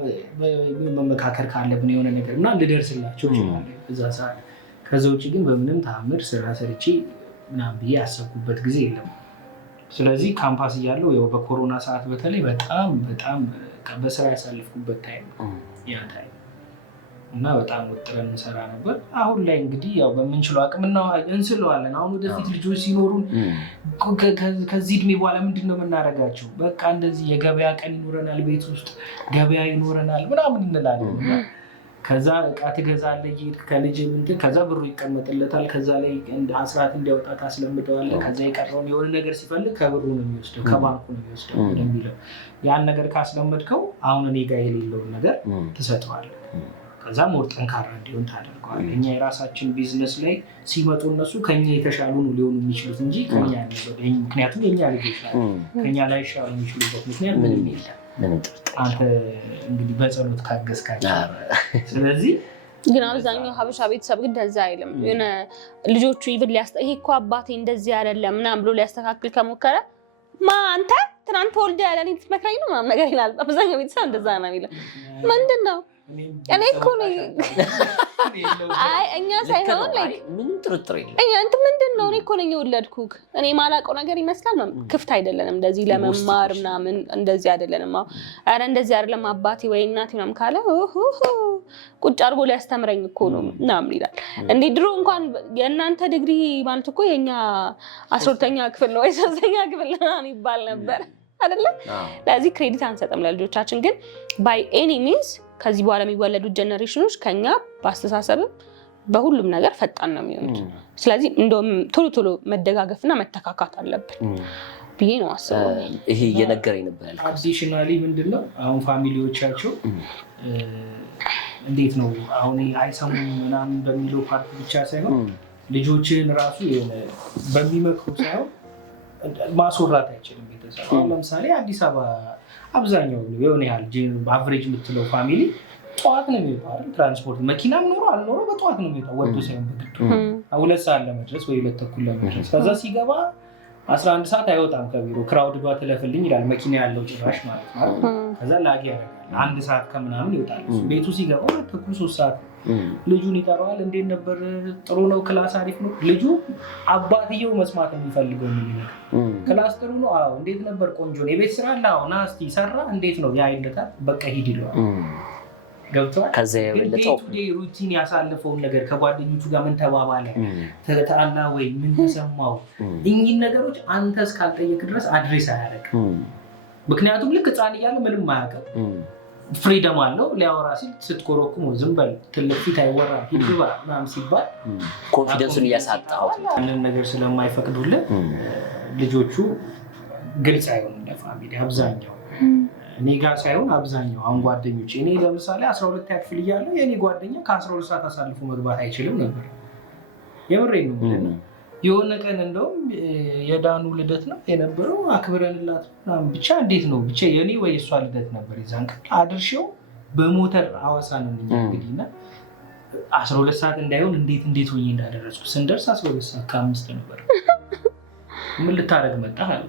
መመካከር ካለብን የሆነ ነገር እና ልደርስላቸው ይችላል እዛ ሰዓት። ከዛ ውጭ ግን በምንም ተአምር ስራ ሰርቼ ምናምን ብዬ ያሰብኩበት ጊዜ የለም። ስለዚህ ካምፓስ እያለሁ ያው በኮሮና ሰዓት በተለይ በጣም በስራ ያሳልፍኩበት ታይም ያ ታይም እና በጣም ወጥረን እንሰራ ነበር። አሁን ላይ እንግዲህ ያው በምንችለው አቅም እንስለዋለን። አሁን ወደፊት ልጆች ሲኖሩን ከዚህ እድሜ በኋላ ምንድን ነው የምናደርጋቸው? በቃ እንደዚህ የገበያ ቀን ይኖረናል፣ ቤት ውስጥ ገበያ ይኖረናል ምናምን እንላለን። ከዛ እቃ ትገዛለህ እየሄድክ ከልጅ ምንትን ከዛ ብሩ ይቀመጥለታል። ከዛ ላይ አስራት እንዲያወጣ ታስለምደዋለህ። ከዛ የቀረውን የሆነ ነገር ሲፈልግ ከብሩ ነው የሚወስደው፣ ከባንኩ ነው የሚወስደው እንደሚለው ያን ነገር ካስለመድከው አሁን እኔ ጋር የሌለውን ነገር ትሰጠዋለህ። ከዛ ሞር ጠንካራ እንዲሆን ታደርገዋለህ። እኛ የራሳችን ቢዝነስ ላይ ሲመጡ እነሱ ከኛ የተሻሉ ነው ሊሆኑ የሚችሉት እንጂ ከኛ ምክንያቱም የኛ ልጆች ላይ ከኛ ላይ ይሻሉ የሚችሉበት ምክንያት ምንም የለም። አንተ እንግዲህ በጸሎት ካገዝካቸው። ስለዚህ ግን አብዛኛው ሀበሻ ቤተሰብ ግን እንደዛ አይልም። የሆነ ልጆቹ ይብል ይሄ እኮ አባቴ እንደዚህ አይደለም ምናምን ብሎ ሊያስተካክል ከሞከረ አንተ ትናንት ተወልደ ያለ እኔ ትመክረኝ ነው ምናምን ነገር ይላል። አብዛኛው ቤተሰብ እንደዛ ነው የሚለው። ምንድን ነው እኔ እኮ ነኝ እኛ ሳይሆን ምንም ጥርጥር የለም። እንትን ምንድን ነው እኔ እኮ ነኝ የወለድኩህ። እኔ ማላውቀው ነገር ይመስላል። ክፍት አይደለንም እንደዚህ ለመማር ምናምን እንደዚህ አይደለንም። ኧረ እንደዚህ አይደለም አባቴ ወይ እናቴ ምናምን ካለ ቁጭ አድርጎ ሊያስተምረኝ እኮ ነው ምናምን ይላል። እንዴ ድሮ እንኳን የእናንተ ዲግሪ ማለት እኮ የኛ 12ኛ ክፍል ነው ወይ 3ኛ ክፍል ነው ይባል ነበር አይደለ? ለዚህ ክሬዲት አንሰጥም ለልጆቻችን። ግን ባይ ኤኒ ሚንስ ከዚህ በኋላ የሚወለዱት ጀነሬሽኖች ከኛ በአስተሳሰብም በሁሉም ነገር ፈጣን ነው የሚሆኑት። ስለዚህ እንደውም ቶሎ ቶሎ መደጋገፍና መተካካት አለብን ብዬ ነው አስበው። ይሄ እየነገረኝ ነበር ያልኩት። አዲሽናሊ ምንድነው አሁን ፋሚሊዎቻቸው እንዴት ነው አሁን አይሰሙም ምናምን በሚለው ፓርት ብቻ ሳይሆን ልጆችን ራሱ በሚመክሩ ሳይሆን ማስወራት አይችልም ቤተሰብ። አሁን ለምሳሌ አዲስ አበባ አብዛኛው የሆነ ያህል አቨሬጅ የምትለው ፋሚሊ ጠዋት ነው የሚወጣው። ትራንስፖርት መኪናም ኖሮ አልኖሮ በጠዋት ነው የሚወጣው። ወዶ ሳይሆን በግዱ 2 ሰዓት ለመድረስ ወይ 2 ተኩል ለመድረስ። ከዛ ሲገባ 11 ሰዓት አይወጣም ከቢሮ። ክራውድ ባ ትለፍልኝ ይላል መኪና ያለው ጭራሽ ማለት ነው። ከዛ ላጊ ያደርጋል 1 ሰዓት ከምናምን ይወጣል። ቤቱ ሲገባ 2 ተኩል 3 ሰዓት ልጁን ይጠራዋል። እንዴት ነበር? ጥሩ ነው፣ ክላስ አሪፍ ነው። ልጁ አባትየው መስማት የሚፈልገው ነገር ክላስ ጥሩ ነው፣ አዎ። እንዴት ነበር? ቆንጆ ነው። የቤት ስራ አለ፣ አዎ። ና እስቲ ሰራ፣ እንዴት ነው? ያ ይለታል። በቃ ሂድ ይለዋል። ገብቷል። ከዛ የበለጠው ሩቲን ያሳለፈውን ነገር ከጓደኞቹ ጋር ምን ተባባለ፣ ተጣላ ወይ ምን ተሰማው፣ እኚህ ነገሮች አንተ እስካልጠየቅ ድረስ አድሬስ አያደርግም። ምክንያቱም ልክ ህፃን እያለ ምንም አያውቅም። ፍሪደም አለው ሊያወራ ሲል ስትኮረኩሙ ዝም በል ትልቅ ፊት አይወራም ሂድ ግባ ምናምን ሲባል ኮንፊደንሱን እያሳጣው ያንን ነገር ስለማይፈቅዱልን ልጆቹ ግልጽ አይሆንም ለፋሚሊ አብዛኛው እኔ ጋር ሳይሆን አብዛኛው አሁን ጓደኞቼ እኔ ለምሳሌ 12 ክፍል እያለሁ የኔ ጓደኛ ከ12 ሰዓት አሳልፎ መግባት አይችልም ነበር። የምሬን ነው ማለት ነው። የሆነ ቀን እንደውም የዳኑ ልደት ነው የነበረው አክብረንላት ምናምን ብቻ እንዴት ነው ብቻ የኔ ወይ እሷ ልደት ነበር የዛን ቀን አድርሼው በሞተር ሐዋሳ ነው እንግዲህና 12 ሰዓት እንዳይሆን እንዴት ሆኜ እንዳደረስኩ ስንደርስ 12 ሰዓት ከ5 ነበር። ምን ልታረግ መጣህ አለ።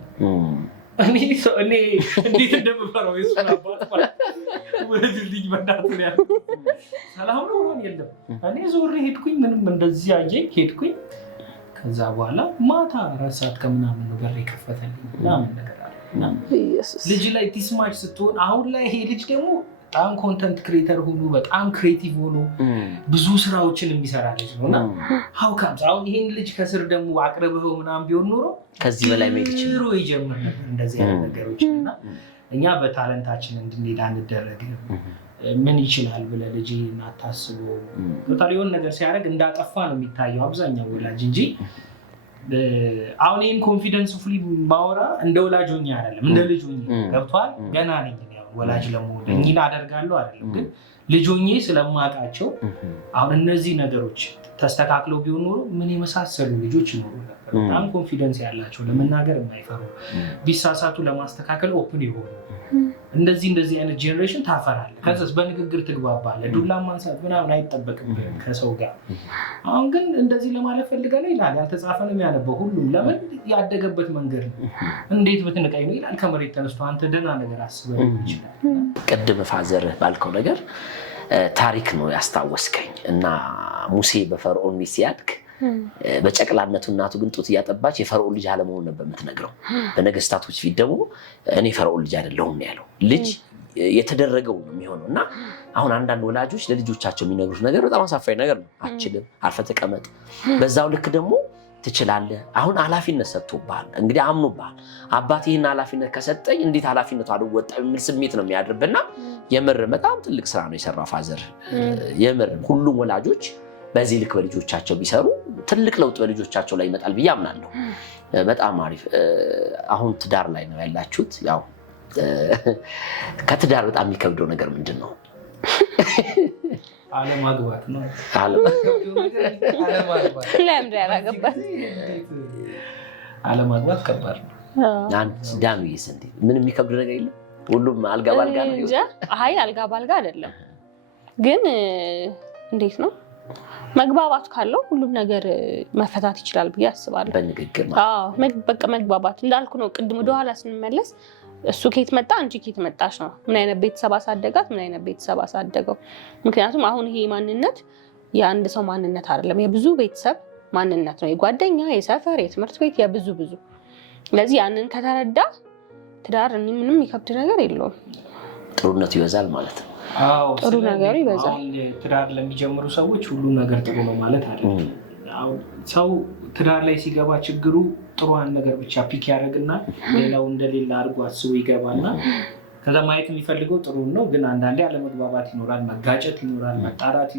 እኔ እንዴት እንደምፈራው የእሱን አባት ወደድልኝ በእናትህ ያለ ሰላም ነው ሆን የለም። እኔ ዞሬ ሄድኩኝ ምንም እንደዚህ አየኝ ሄድኩኝ። ከዛ በኋላ ማታ 4 ሰዓት ከምናምን ነው በር የከፈተልኝ ምናምን ነገር አለ። ልጅ ላይ ቲስማች ስትሆን አሁን ላይ ይሄ ልጅ ደግሞ በጣም ኮንተንት ክሬተር ሆኖ በጣም ክሬቲቭ ሆኖ ብዙ ስራዎችን የሚሰራ ልጅ ነው እና ሀውካምስ አሁን ይሄን ልጅ ከስር ደግሞ አቅርበው ምናምን ቢሆን ኖሮ ከዚህ በላይ መሄድ ይችላል ይጀምር ነበር እንደዚህ አይነት ነገሮች እና እኛ በታለንታችን እንድንሄድ አንደረግም። ምን ይችላል ብለህ ልጅ አታስበው። ቶታሊ የሆነ ነገር ሲያደርግ እንዳጠፋ ነው የሚታየው አብዛኛው ወላጅ እንጂ አሁን ይሄን ኮንፊደንስ ፉሊ ማወራ እንደ ወላጅ ሆኜ አይደለም እንደ ልጅ ሆኜ ገብቷል። ገና ነኝ ወላጅ ለመሆን እኚህን አደርጋለሁ አይደለም ግን ልጅ ሆኜ ስለማውቃቸው አሁን እነዚህ ነገሮች ተስተካክለው ቢሆን ኖሮ ምን የመሳሰሉ ልጆች ይኖሩ ነበር። በጣም ኮንፊደንስ ያላቸው ለመናገር የማይፈሩ ቢሳሳቱ ለማስተካከል ኦፕን የሆኑ እንደዚህ አይነት ጄኔሬሽን ታፈራለህ። ከዛስ በንግግር ትግባባለህ። ዱላ ማንሳት ምናምን አይጠበቅብህም ከሰው ጋር። አሁን ግን እንደዚህ ለማለት ፈልጋለሁ ይላል። ያልተጻፈ ነው የሚያነበው ሁሉም። ለምን ያደገበት መንገድ ነው። እንዴት ብትንቀኝ ነው ይላል። ከመሬት ተነስቶ አንተ ደህና ነገር አስበህ ይችላል። ቅድም ፋዘር ባልከው ነገር ታሪክ ነው ያስታወስከኝ እና ሙሴ በፈርዖን ሚስት ሲያድግ በጨቅላነቱ እናቱ ግን ጡት እያጠባች የፈርዖን ልጅ አለመሆን ነበር የምትነግረው። በነገስታቶች ፊት ደግሞ እኔ ፈርዖን ልጅ አይደለሁም ያለው። ልጅ የተደረገው ነው የሚሆነው እና አሁን አንዳንድ ወላጆች ለልጆቻቸው የሚነግሩት ነገር በጣም አሳፋሪ ነገር ነው። አችልም፣ አርፈህ ተቀመጥ። በዛው ልክ ደግሞ ትችላለህ። አሁን ኃላፊነት ሰጥቶብሃል፣ እንግዲህ አምኖብሃል። አባት ይህን ኃላፊነት ከሰጠኝ እንዴት ኃላፊነቱ አልወጣም የሚል ስሜት ነው የሚያድርብና የምር በጣም ትልቅ ስራ ነው የሰራው ፋዘር። የምር ሁሉም ወላጆች በዚህ ልክ በልጆቻቸው ቢሰሩ ትልቅ ለውጥ በልጆቻቸው ላይ ይመጣል ብዬ አምናለሁ። በጣም አሪፍ። አሁን ትዳር ላይ ነው ያላችሁት። ያው ከትዳር በጣም የሚከብደው ነገር ምንድን ነው? አለማግባት ነው። አለማግባት ከባድ ነው። ዳኑዬስ እንዴ? ምን የሚከብድ ነገር የለም? ሁሉም አልጋ ባልጋ ነው? አይ አልጋ ባልጋ አይደለም፣ ግን እንዴት ነው መግባባት ካለው ሁሉም ነገር መፈታት ይችላል ብዬ አስባለሁ። በንግግር በቃ መግባባት እንዳልኩ ነው። ቅድም ወደኋላ ስንመለስ እሱ ከየት መጣ አንቺ ከየት መጣሽ ነው። ምን አይነት ቤተሰብ አሳደጋት፣ ምን አይነት ቤተሰብ አሳደገው። ምክንያቱም አሁን ይሄ ማንነት የአንድ ሰው ማንነት አይደለም፣ የብዙ ቤተሰብ ማንነት ነው። የጓደኛ፣ የሰፈር፣ የትምህርት ቤት፣ የብዙ ስለዚህ ያንን ከተረዳ ትዳር ምንም ይከብድ ነገር የለውም። ጥሩነቱ ይበዛል ማለት ነው። ጥሩ ነገሩ ይበዛል። ትዳር ለሚጀምሩ ሰዎች ሁሉ ነገር ጥሩ ነው ማለት አይደለም። ሰው ትዳር ላይ ሲገባ ችግሩ ጥሩን ነገር ብቻ ፒክ ያደርግና ሌላው እንደሌላ አድርጎ አስቦ ይገባና ከዛ ማየት የሚፈልገው ጥሩ ነው፣ ግን አንዳንዴ አለመግባባት ይኖራል፣ መጋጨት ይኖራል፣ መጣላት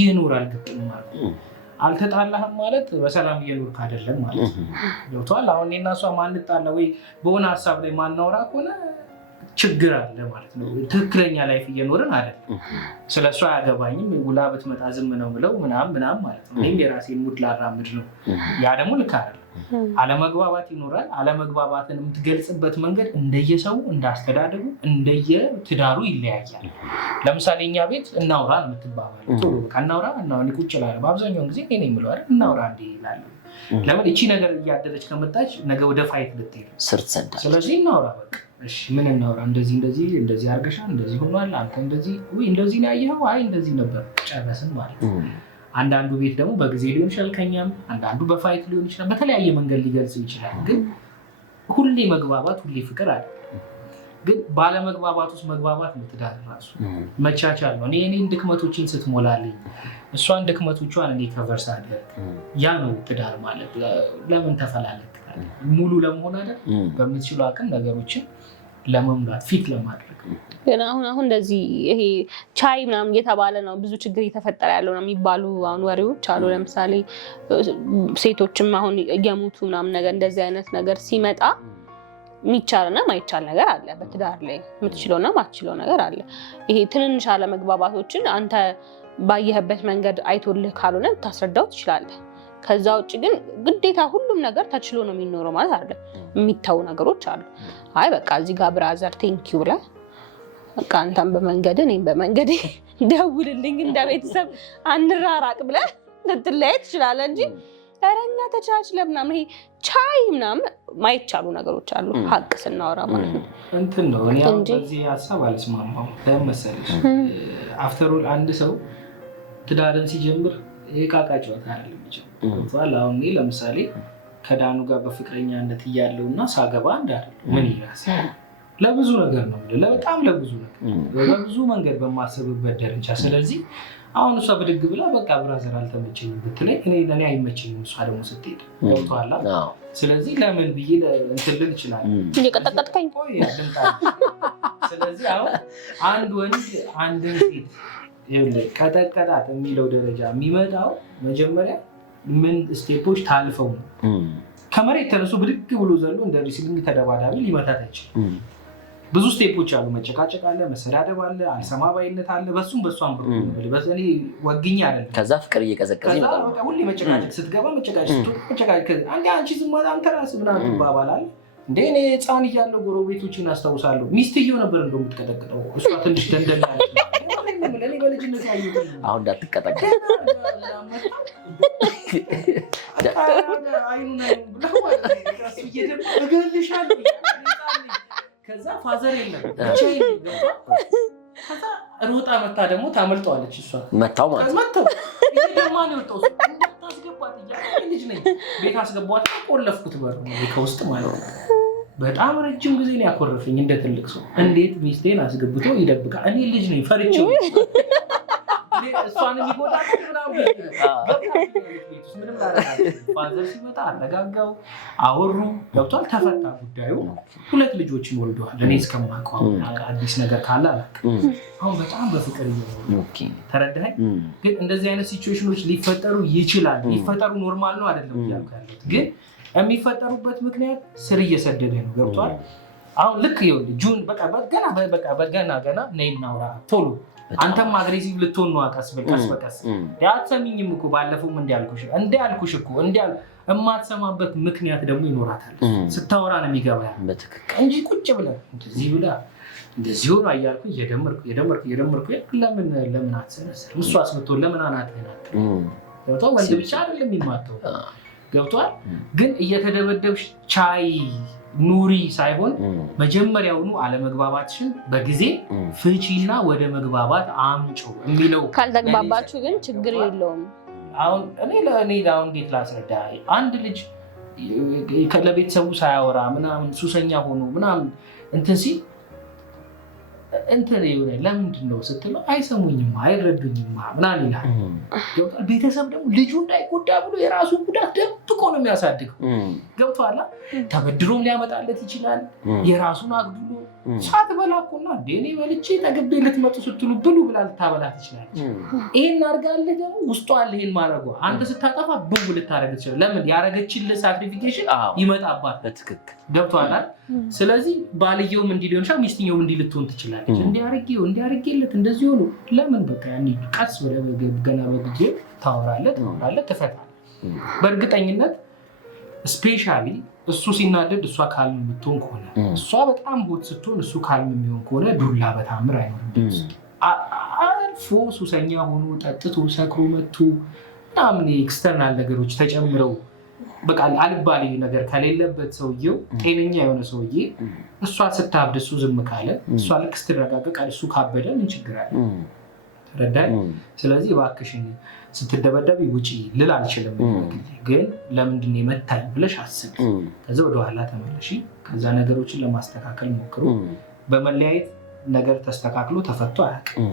ይኖራል። ግጥም ማለት አልተጣላህም ማለት በሰላም እየኖርክ አይደለም ማለት ነው። ገብቶሃል? አሁን እኔና እሷ ማንጣላ ወይ በሆነ ሀሳብ ላይ ማናወራ ከሆነ ችግር አለ ማለት ነው። ትክክለኛ ላይፍ እየኖርን አይደለም። ስለሷ አያገባኝም ውላ ብትመጣ ዝም ነው ብለው ምናምን ማለት ነው። እኔም የራሴን ሙድ ላራምድ ነው። ያ ደግሞ ልክ አይደለም። አለመግባባት ይኖራል። አለመግባባትን የምትገልጽበት መንገድ እንደየሰው እንዳስተዳደጉ እንደየትዳሩ ይለያያል። ለምሳሌ እኛ ቤት እናውራ ነው የምትባባል። ቶሎ በቃ እናውራ ቁጭ እላለሁ። በአብዛኛውን ጊዜ እኔ የምለው አይደል እናውራ እንዴ ይላሉ። ለምን እቺ ነገር እያደረች ከመጣች ነገ ወደ ፋይት ልትሄድ ስር ትሰዳለች። ስለዚህ እናውራ በቃ እሺ ምን እናውራ፣ እንደዚህ አርገሻል፣ እንደዚህ ሆኗል፣ አንተ እንደዚህ ነው ያየኸው፣ አይ እንደዚህ ነበር፣ ጨረስን ማለት ነው። አንዳንዱ ቤት ደግሞ በጊዜ ሊሆን ይችላል ከኛም፣ አንዳንዱ በፋይት ሊሆን ይችላል፣ በተለያየ መንገድ ሊገልጽ ይችላል። ግን ሁሌ መግባባት ሁሌ ፍቅር አለ። ግን ባለመግባባት ውስጥ መግባባት ነው ትዳር ራሱ መቻቻል ነው። እኔን ድክመቶችን ስትሞላልኝ እሷን ድክመቶቿን እኔ ከቨር ሳደርግ ያ ነው ትዳር ማለት። ለምን ተፈላለግ ሙሉ ለመሆን አይደል በምትችለው አቅም ነገሮችን ለመሙላት ፊት ለማድረግ ግን አሁን እንደዚህ ይሄ ቻይ ምናምን እየተባለ ነው ብዙ ችግር እየተፈጠረ ያለው ነው የሚባሉ አሁን ወሬዎች አሉ። ለምሳሌ ሴቶችም አሁን እየሞቱ ምናምን ነገር እንደዚህ አይነት ነገር ሲመጣ የሚቻልና ማይቻል ነገር አለ በትዳር ላይ የምትችለውና ማትችለው ነገር አለ። ይሄ ትንንሽ አለመግባባቶችን አንተ ባየህበት መንገድ አይቶልህ ካልሆነ ታስረዳው ትችላለህ። ከዛ ውጭ ግን ግዴታ ሁሉም ነገር ተችሎ ነው የሚኖረው ማለት አይደለም። የሚታው ነገሮች አሉ። አይ በቃ እዚህ ጋር ብራዘር ቴንኪው ብለህ በቃ አንተም በመንገድ እኔም በመንገድ ደውልልኝ እንደ ቤተሰብ አንራራቅ ብለህ ልትለያይ ትችላለህ እንጂ ተረኛ ተቻችለህ ምናምን ይሄ ቻይ ምናምን ማይቻሉ ነገሮች አሉ። ሀቅ ስናወራ ማለት ነው እንትን ነው። እኔ አሁን በዚህ ሀሳብ አልስማማም። ለምን መሰለሽ አፍተር ኦል አንድ ሰው ትዳርን ሲጀምር የቃቃ ጨዋታ አይደለም የሚጀምረው። አሁን እኔ ለምሳሌ ከዳኑ ጋር በፍቅረኛነት እያለው እና ሳገባ እንዳለ ምን ይላስ ለብዙ ነገር ነው በጣም ለብዙ ነገር በብዙ መንገድ በማሰብበት ደረጃ። ስለዚህ አሁን እሷ ብድግ ብላ በቃ ብራዘር አልተመቸኝም ብትለኝ እኔ አይመቸኝም እሷ ደግሞ ስትሄድ ገብቶሃል። ስለዚህ ለምን ብዬ እንትን ልል እችላለሁ እየቀጠቀጥከኝ። ስለዚህ አሁን አንድ ወንድ አንድን ሴት ቀጠቀጣት የሚለው ደረጃ የሚመጣው መጀመሪያ ምን ስቴፖች ታልፈው ነው። ከመሬት ተነሱ ብድግ ብሎ ዘሎ እንደ ሪስሊንግ ተደባዳቢ ሊመታት አይችልም። ብዙ ስቴፖች አሉ። መጨቃጨቅ አለ፣ መሰዳደብ አለ፣ አልሰማ ባይነት አለ። በሱም በሷም ብሎ በዘኔ ወግኛ አይደለም። ከዛ ፍቅር እየቀዘቀዘ ይመጣል። በቃ ሁሌ መጨቃጨቅ ስትገባ መጨቃጨቅ አንቺ ዝም ማለት አንተ ራስህ ምናምን ትባባላለህ። እንደ እኔ ህፃን እያለሁ ጎረቤቶችን አስታውሳለሁ። ሚስትየው ነበር እንደው የምትቀጠቅጠው እሷ ትንሽ ደንደን ያለች ለኔ በልጅነት ያዩት አሁን እንዳትቀጠቀጥ ከዛ ፋዘር የለም ከዛ ሮጣ መታ ደግሞ ታመልጠዋለች። እሷ መታው ማለት መታው ይደማ ነው ወጣው እንዳታስገባት እያለ ልጅ ነኝ ቤት አስገቧት ቆለፍኩት በር ከውስጥ ማለት ነው። በጣም ረጅም ጊዜ ነው ያኮረፈኝ እንደ ትልቅ ሰው። እንዴት ሚስቴን አስገብቶ ይደብቃል? እኔ ልጅ ነኝ ፈርቼው እሷን የሚጎዳት ምናምን ምንም ፋዘር ሲመጣ አረጋጋው፣ አወሩ፣ ገብቷል፣ ተፈታ ጉዳዩ። 2 ልጆችን ወልደዋል። እኔ እስከማውቀው አዲስ ነገር ካለ አላውቅም። አሁን በጣም በፍቅር ተረዳኸኝ። ግን እንደዚህ አይነት ሲቹዌሽኖች ሊፈጠሩ ይችላል። ሊፈጠሩ ኖርማል ነው አይደለም እያልኩ ያለሁት፣ ግን የሚፈጠሩበት ምክንያት ስር እየሰደደ ነው። ገብቷል። አሁን ልክ ይኸውልህ ጁን ገና ነይ እናውራ ቶሎ አንተም አግሬሲቭ ልትሆን ነው። ቀስ በቀስ ያትሰሚኝም እኮ ባለፈውም እንዲያልኩሽ እኮ የማትሰማበት ምክንያት ደግሞ ይኖራታል። ስታወራ ነው የሚገባ እንጂ ቁጭ ብለህ እንደዚህ ብላ እንደዚህ ሆኖ እያልኩ እየደመርኩ ለምን አትሰነስርም? እሷስ ብትሆን ለምን አናትህን ገብቶሃል? ወንድ ብቻ አይደለም የሚማተው ገብቶሃል። ግን እየተደበደብሽ ቻይ ኑሪ ሳይሆን መጀመሪያውኑ አለመግባባትሽን በጊዜ ፍቺና ወደ መግባባት አምጪ የሚለው። ካልተግባባችሁ ግን ችግር የለውም። አሁን እኔ እንዴት ላስረዳ? አንድ ልጅ ለቤተሰቡ ሳያወራ ምናምን ሱሰኛ ሆኖ ምናምን እንትን ሲል እንትን ይሆነ ለምንድን ነው ስትለው አይሰሙኝማ አይረዱኝማ ምናምን ይላል። ቤተሰብ ደግሞ ልጁ እንዳይጎዳ ብሎ የራሱን ጉዳት ደብቆ ነው የሚያሳድገው። ገብቶሃል? ተበድሮም ሊያመጣለት ይችላል። የራሱን አግድሎ ሳትበላ እኮና እኔ በልቼ ጠግቤ ልትመጡ ስትሉ ብሉ ብላ ልታበላ ትችላለች። ይሄን አድርጋለህ ደግሞ ውስጧ አለ ይሄን ማድረጓ። አንተ ስታጠፋ ብው ልታደርግ ትችላለህ። ለምን ያረገችልህ ሳክሪፊኬሽን ይመጣባት። በትክክል ገብቶሃል? ስለዚህ ባልየውም እንዲህ ሊሆን ይችላል፣ ሚስትየውም እንዲህ ልትሆን ትችላለች። እንዲያርጌለት እንደዚህ ሆኖ ለምን በቃ ያኔ ቀስ ወደ ገና በጊዜ ታወራለህ፣ ትፈታለህ። በእርግጠኝነት ስፔሻሊ እሱ ሲናደድ እሷ ካልም የምትሆን ከሆነ እሷ በጣም ቦት ስትሆን እሱ ካልም የሚሆን ከሆነ ዱላ በታምር አይኖርም። አልፎ ሱሰኛ ሆኖ ጠጥቶ ሰክሮ መጥቶ ምናምን ኤክስተርናል ነገሮች ተጨምረው በቃ አልባሌ ነገር ከሌለበት ሰውየው ጤነኛ የሆነ ሰውዬ እሷ ስታብድ እሱ ዝም ካለ እሷ ልክ ስትረጋጋ እሱ ካበደ ምን ችግር አለ? ተረዳኝ። ስለዚህ እባክሽን ስትደበደብ ውጪ ልል አልችልም፣ ግን ለምንድን ነው የመታኝ ብለሽ አስቢ። ከዛ ወደኋላ ተመለሺ። ከዛ ነገሮችን ለማስተካከል ሞክሩ። በመለያየት ነገር ተስተካክሎ ተፈቶ አያውቅም።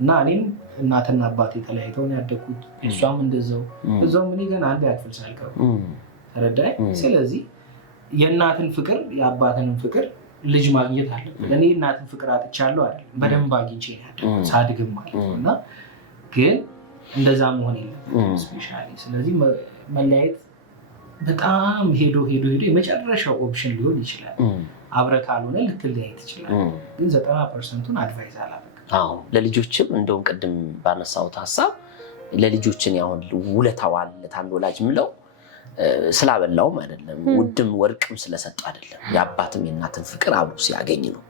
እና እኔም እናትና አባቴ ተለያይተውን ያደግኩት እሷም እንደዛው እዛውም እኔ ገና አንድ ያክፍል ሳልቀሩ ተረዳይ። ስለዚህ የእናትን ፍቅር የአባትንም ፍቅር ልጅ ማግኘት አለበት። እኔ እናትን ፍቅር አጥቻለሁ አይደለም፣ በደንብ አግኝቼ ያደግኩት ሳድግም ማለት ነው። እና ግን እንደዛ መሆን የለበትም ስፔሻሊ። ስለዚህ መለያየት በጣም ሄዶ የመጨረሻው ኦፕሽን ሊሆን ይችላል። አብረህ ካልሆነ ልትለያይ ትችላለህ። ግን 90%ን አድቫይዝ አላደርግም። ለልጆችም እንደውም ቅድም ባነሳሁት ሀሳብ ለልጆችን ያሁን ውለታ ዋለለት አንድ ወላጅ ምለው ስላበላውም አይደለም ውድም ወርቅም ስለሰጡ አይደለም፣ የአባትም የእናትን ፍቅር አብሮ ሲያገኝ ነው።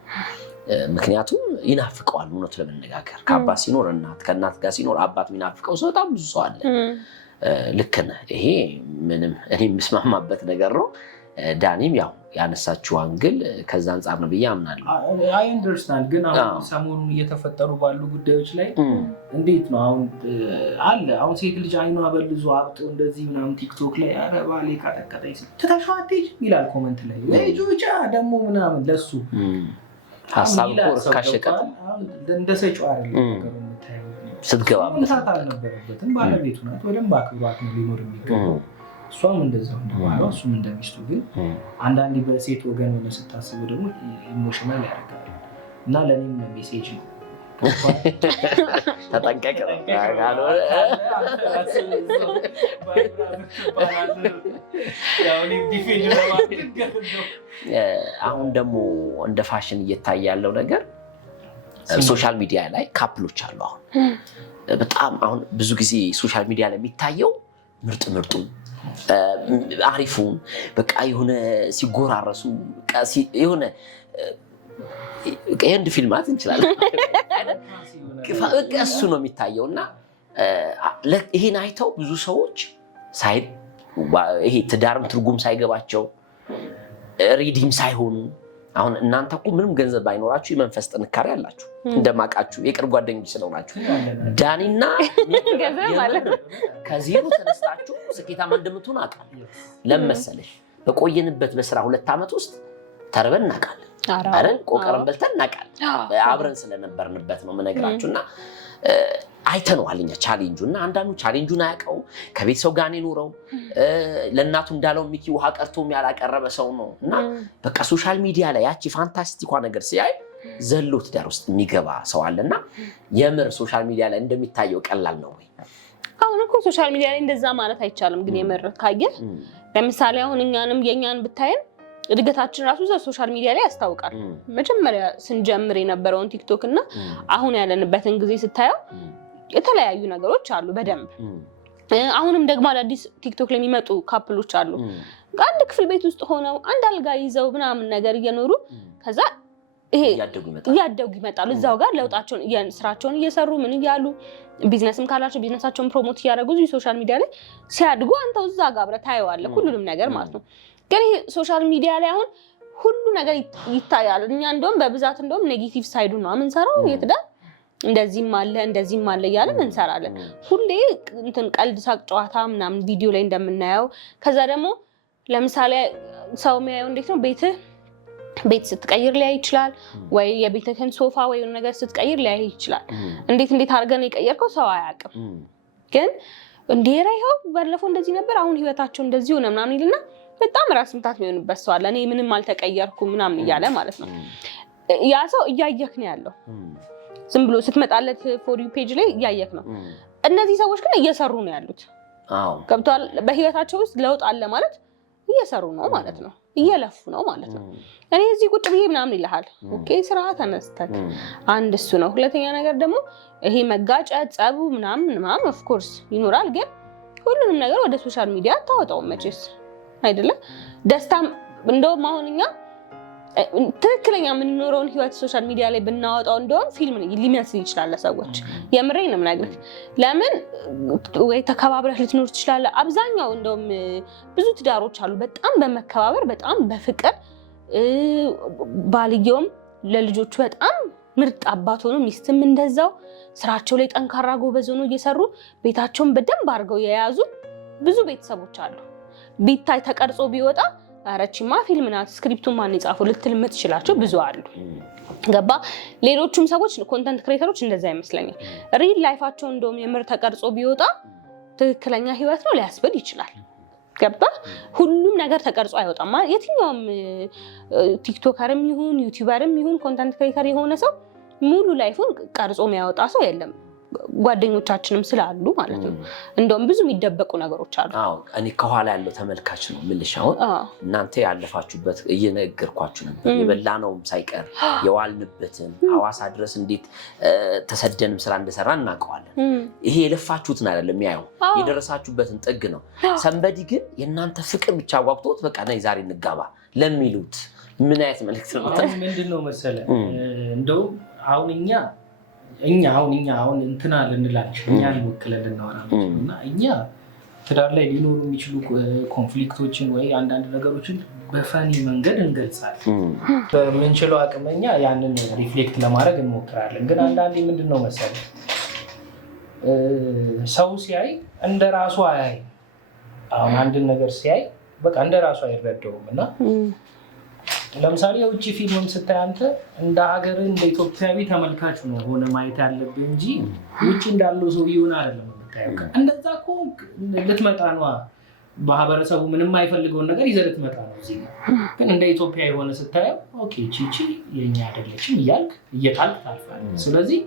ምክንያቱም ይናፍቀዋል። እውነቱ ለመነጋገር ከአባት ሲኖር እናት፣ ከእናት ጋር ሲኖር አባት የሚናፍቀው ሰው በጣም ብዙ ሰው አለ። ልክ ነህ። ይሄ ምንም እኔ የምስማማበት ነገር ነው። ዳኒም ያው ያነሳችው አንግል ከዛ አንጻር ነው ብዬ አምናለሁ። አይ አንደርስታንድ። ግን አሁን ሰሞኑን እየተፈጠሩ ባሉ ጉዳዮች ላይ እንዴት ነው አሁን ሴት ልጅ አይኗ በልዞ አብጦ እንደዚህ ምናምን ቲክቶክ ላይ ኧረ ባሌ ካጠቀጠኝ ትተሽው አትሄጂም ይላል ኮመንት ላይ ወይ ጆጫ ደግሞ ምናምን ለሱ ሀሳብ ካሸቀጥ እንደ ሰጪው አይደለም ነገሩ የምታየው። ስትገባበት መሳት አልነበረበትም። ባለቤቱ ናት፣ በደንብ አክብሯት ነው ሊኖር የሚገባው። እሷም እንደዛው እንደባለው እሱም እንደሚስቱ። ግን አንዳንዴ በሴት ወገን ሆነ ስታስቡ ደግሞ ኢሞሽናል ያደርጋል። እና ለእኔም ሜሴጅ ነው ተጠንቀቅ። አሁን ደግሞ እንደ ፋሽን እየታየ ያለው ነገር ሶሻል ሚዲያ ላይ ካፕሎች አሉ። አሁን በጣም አሁን ብዙ ጊዜ ሶሻል ሚዲያ ላይ የሚታየው ምርጡ አሪፉን በቃ የሆነ ሲጎራረሱ የሆነ የህንድ ፊልማት እንችላለን እሱ ነው የሚታየው። እና ይሄን አይተው ብዙ ሰዎች ይሄ ትዳርም ትርጉም ሳይገባቸው ሪዲም ሳይሆኑ አሁን እናንተ እኮ ምንም ገንዘብ ባይኖራችሁ የመንፈስ ጥንካሬ አላችሁ እንደማቃችሁ የቅርብ ጓደኞች ስለሆናችሁ ዳኒና ከዜሮ ተነስታችሁ ስኬታማ እንደምትሆኑ አውቃለሁ። ለምን መሰለሽ በቆየንበት በስራ 2 ዓመት ውስጥ ተርበን እናውቃለን አይደል? ቆቀረን በልተን እናውቃለን። አብረን ስለነበርንበት ነው የምነግራችሁና አይተነዋል እኛ ቻሌንጁ። እና አንዳንዱ ቻሌንጁን አያውቀው ከቤተሰብ ጋር የኖረው ለእናቱ እንዳለው ሚኪ ውሃ ቀርቶም ያላቀረበ ሰው ነው። እና በቃ ሶሻል ሚዲያ ላይ ያቺ ፋንታስቲኳ ነገር ሲያይ ዘሎ ትዳር ውስጥ የሚገባ ሰው አለና የምር ሶሻል ሚዲያ ላይ እንደሚታየው ቀላል ነው ወይ? አሁን እኮ ሶሻል ሚዲያ ላይ እንደዛ ማለት አይቻልም። ግን የምር ካየህ ለምሳሌ አሁን የኛን ብታየን እድገታችን ራሱ ሶሻል ሚዲያ ላይ ያስታውቃል። መጀመሪያ ስንጀምር የነበረውን ቲክቶክ እና አሁን ያለንበትን ጊዜ ስታየው የተለያዩ ነገሮች አሉ በደንብ። አሁንም ደግሞ አዳዲስ ቲክቶክ ላይ የሚመጡ ካፕሎች አሉ። አንድ ክፍል ቤት ውስጥ ሆነው አንድ አልጋ ይዘው ምናምን ነገር እየኖሩ ከዛ ይሄ እያደጉ ይመጣሉ። እዛው ጋር ለውጣቸውን ስራቸውን እየሰሩ ምን እያሉ ቢዝነስም ካላቸው ቢዝነሳቸውን ፕሮሞት እያደረጉ እዚህ ሶሻል ሚዲያ ላይ ሲያድጉ አንተው እዛ ጋር አብረህ ታየዋለህ ሁሉንም ነገር ማለት ነው። ግን ይሄ ሶሻል ሚዲያ ላይ አሁን ሁሉ ነገር ይታያል። እኛ እንደውም በብዛት እንደውም ኔጌቲቭ ሳይዱ ነው የምንሰራው። የትዳር እንደዚህም አለ እያለን እንሰራለን። ሁሌ እንትን ቀልድ ሳቅ ጨዋታ ምናምን ቪዲዮ ላይ እንደምናየው። ከዛ ደግሞ ለምሳሌ ሰው የሚያየው እንዴት ነው ቤት ስትቀይር ሊያይ ይችላል፣ ወይ የቤትህን ሶፋ ወይ ነገር ስትቀይር ሊያይ ይችላል። እንዴት አድርገን የቀየርከው ሰው አያውቅም። ግን እንዴራይው ባለፈው እንደዚህ ነበር አሁን ህይወታቸው እንደዚህ ሆነ ምናምን ይልና በጣም ራስ ምታት የሚሆንበት ሰው አለ። እኔ ምንም አልተቀየርኩም ምናምን እያለ ማለት ነው። ያ ሰው እያየክ ነው ያለው። ዝም ብሎ ስትመጣለት ፎር ዩ ፔጅ ላይ እያየክ ነው። እነዚህ ሰዎች ግን እየሰሩ ነው ያሉት። ገብቷል። በህይወታቸው ውስጥ ለውጥ አለ ማለት እየሰሩ ነው ማለት ነው፣ እየለፉ ነው ማለት ነው። እኔ እዚህ ቁጭ ብዬ ምናምን ይልሃል። ኦኬ ስራ ተነስተክ አንድ እሱ ነው። ሁለተኛ ነገር ደግሞ ይሄ መጋጨት ጸቡ ምናምን ኦፍ ኮርስ ይኖራል። ግን ሁሉንም ነገር ወደ ሶሻል ሚዲያ አታወጣውም መቼስ አይደለም። ደስታም እንደውም አሁን እኛ ትክክለኛ የምንኖረውን ህይወት ሶሻል ሚዲያ ላይ ብናወጣው እንደውም ፊልም ሊመስል ይችላል ለሰዎች። የምሬን ነው የምነግርህ። ለምን ወይ ተከባብረህ ልትኖር ትችላለህ። አብዛኛው እንደውም ብዙ ትዳሮች አሉ በጣም በመከባበር በጣም በፍቅር ባልየውም ለልጆቹ በጣም ምርጥ አባት ሆኖ ሚስትም እንደዛው ስራቸው ላይ ጠንካራ ጎበዝ ሆኖ እየሰሩ ቤታቸውን በደንብ አድርገው የያዙ ብዙ ቤተሰቦች አሉ። ቢታይ ተቀርጾ ቢወጣ አረቺማ ፊልም ናት ስክሪፕቱን ማን ይጻፈው ልትል የምትችላቸው ብዙ አሉ። ገባ ሌሎቹም ሰዎች ኮንተንት ክሬተሮች እንደዛ ይመስለኛል ሪል ላይፋቸው እንደውም የምር ተቀርጾ ቢወጣ ትክክለኛ ህይወት ነው ሊያስብል ይችላል ገባ ሁሉም ነገር ተቀርጾ አይወጣም የትኛውም ቲክቶከርም ይሁን ዩቲዩበርም ይሁን ኮንተንት ክሬተር የሆነ ሰው ሙሉ ላይፉን ቀርጾ የሚያወጣ ሰው የለም ጓደኞቻችንም ስላሉ ማለት ነው እንደውም ብዙ የሚደበቁ ነገሮች አሉ እኔ ከኋላ ያለው ተመልካች ነው ምልሻው እናንተ ያለፋችሁበት እየነገርኳችሁ ነበር የበላነውም ሳይቀር የዋልንበትን ሐዋሳ ድረስ እንዴት ተሰደንም ስራ እንደሰራ እናውቀዋለን ይሄ የለፋችሁትን አይደለም ያየው የደረሳችሁበትን ጥግ ነው ሰንበዲ ግን የእናንተ ፍቅር ብቻ ጓጉቶት በቃ ነይ ዛሬ እንጋባ ለሚሉት ምን አይነት መልእክት ነው ምንድነው መሰለ እንደው አሁን እንትና ልንላችሁ እኛን ወክለን ልናወራለን እና እኛ ትዳር ላይ ሊኖሩ የሚችሉ ኮንፍሊክቶችን ወይ አንዳንድ ነገሮችን በፈኒ መንገድ እንገልጻለን በምንችለው አቅመኛ ያንን ሪፍሌክት ለማድረግ እንሞክራለን ግን አንዳንዴ ምንድነው መሰለህ ሰው ሲያይ እንደራሱ አያይ አሁን አንድ ነገር ሲያይ በቃ እንደራሱ አይረዳውም እና ለምሳሌ የውጭ ፊልም ስታይ አንተ እንደ ሀገር እንደ ኢትዮጵያዊ ተመልካች ነው ሆነ ማየት ያለብህ እንጂ ውጭ እንዳለው ሰው ይሆን አይደለም የምታየው እንደዛ እኮ ልትመጣ ነው ማህበረሰቡ ምንም አይፈልገውን ነገር ይዘህ ልትመጣ ነው እዚህ ግን እንደ ኢትዮጵያ የሆነ ስታየው ኦኬ ቺቺ የኛ አይደለችም እያልክ እየጣልክ ታልፋለህ ስለዚህ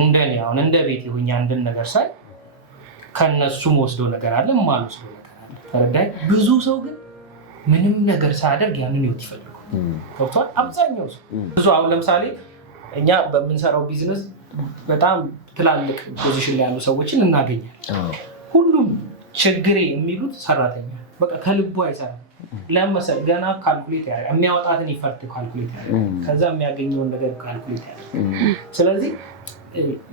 እንደኔ አሁን እንደ ቤት ይሁን አንድን ነገር ሳይ ከነሱም ወስዶ ነገር አለ ማልወስዶ ነገር አለ ተረዳይ ብዙ ሰው ግን ምንም ነገር ሳያደርግ ያንን ይወት ይፈልጋል ገብቷል አብዛኛው ብዙ አሁን ለምሳሌ እኛ በምንሰራው ቢዝነስ በጣም ትላልቅ ፖዚሽን ላይ ያሉ ሰዎችን እናገኛለን ሁሉም ችግሬ የሚሉት ሰራተኛ በቃ ከልቡ አይሰራም ለምሳሌ ገና ካልኩሌት ያደርጋል የሚያወጣትን ይፈርት ካልኩሌት ያደርጋል ከዛ የሚያገኘውን ነገር ካልኩሌት ያደርጋል ስለዚህ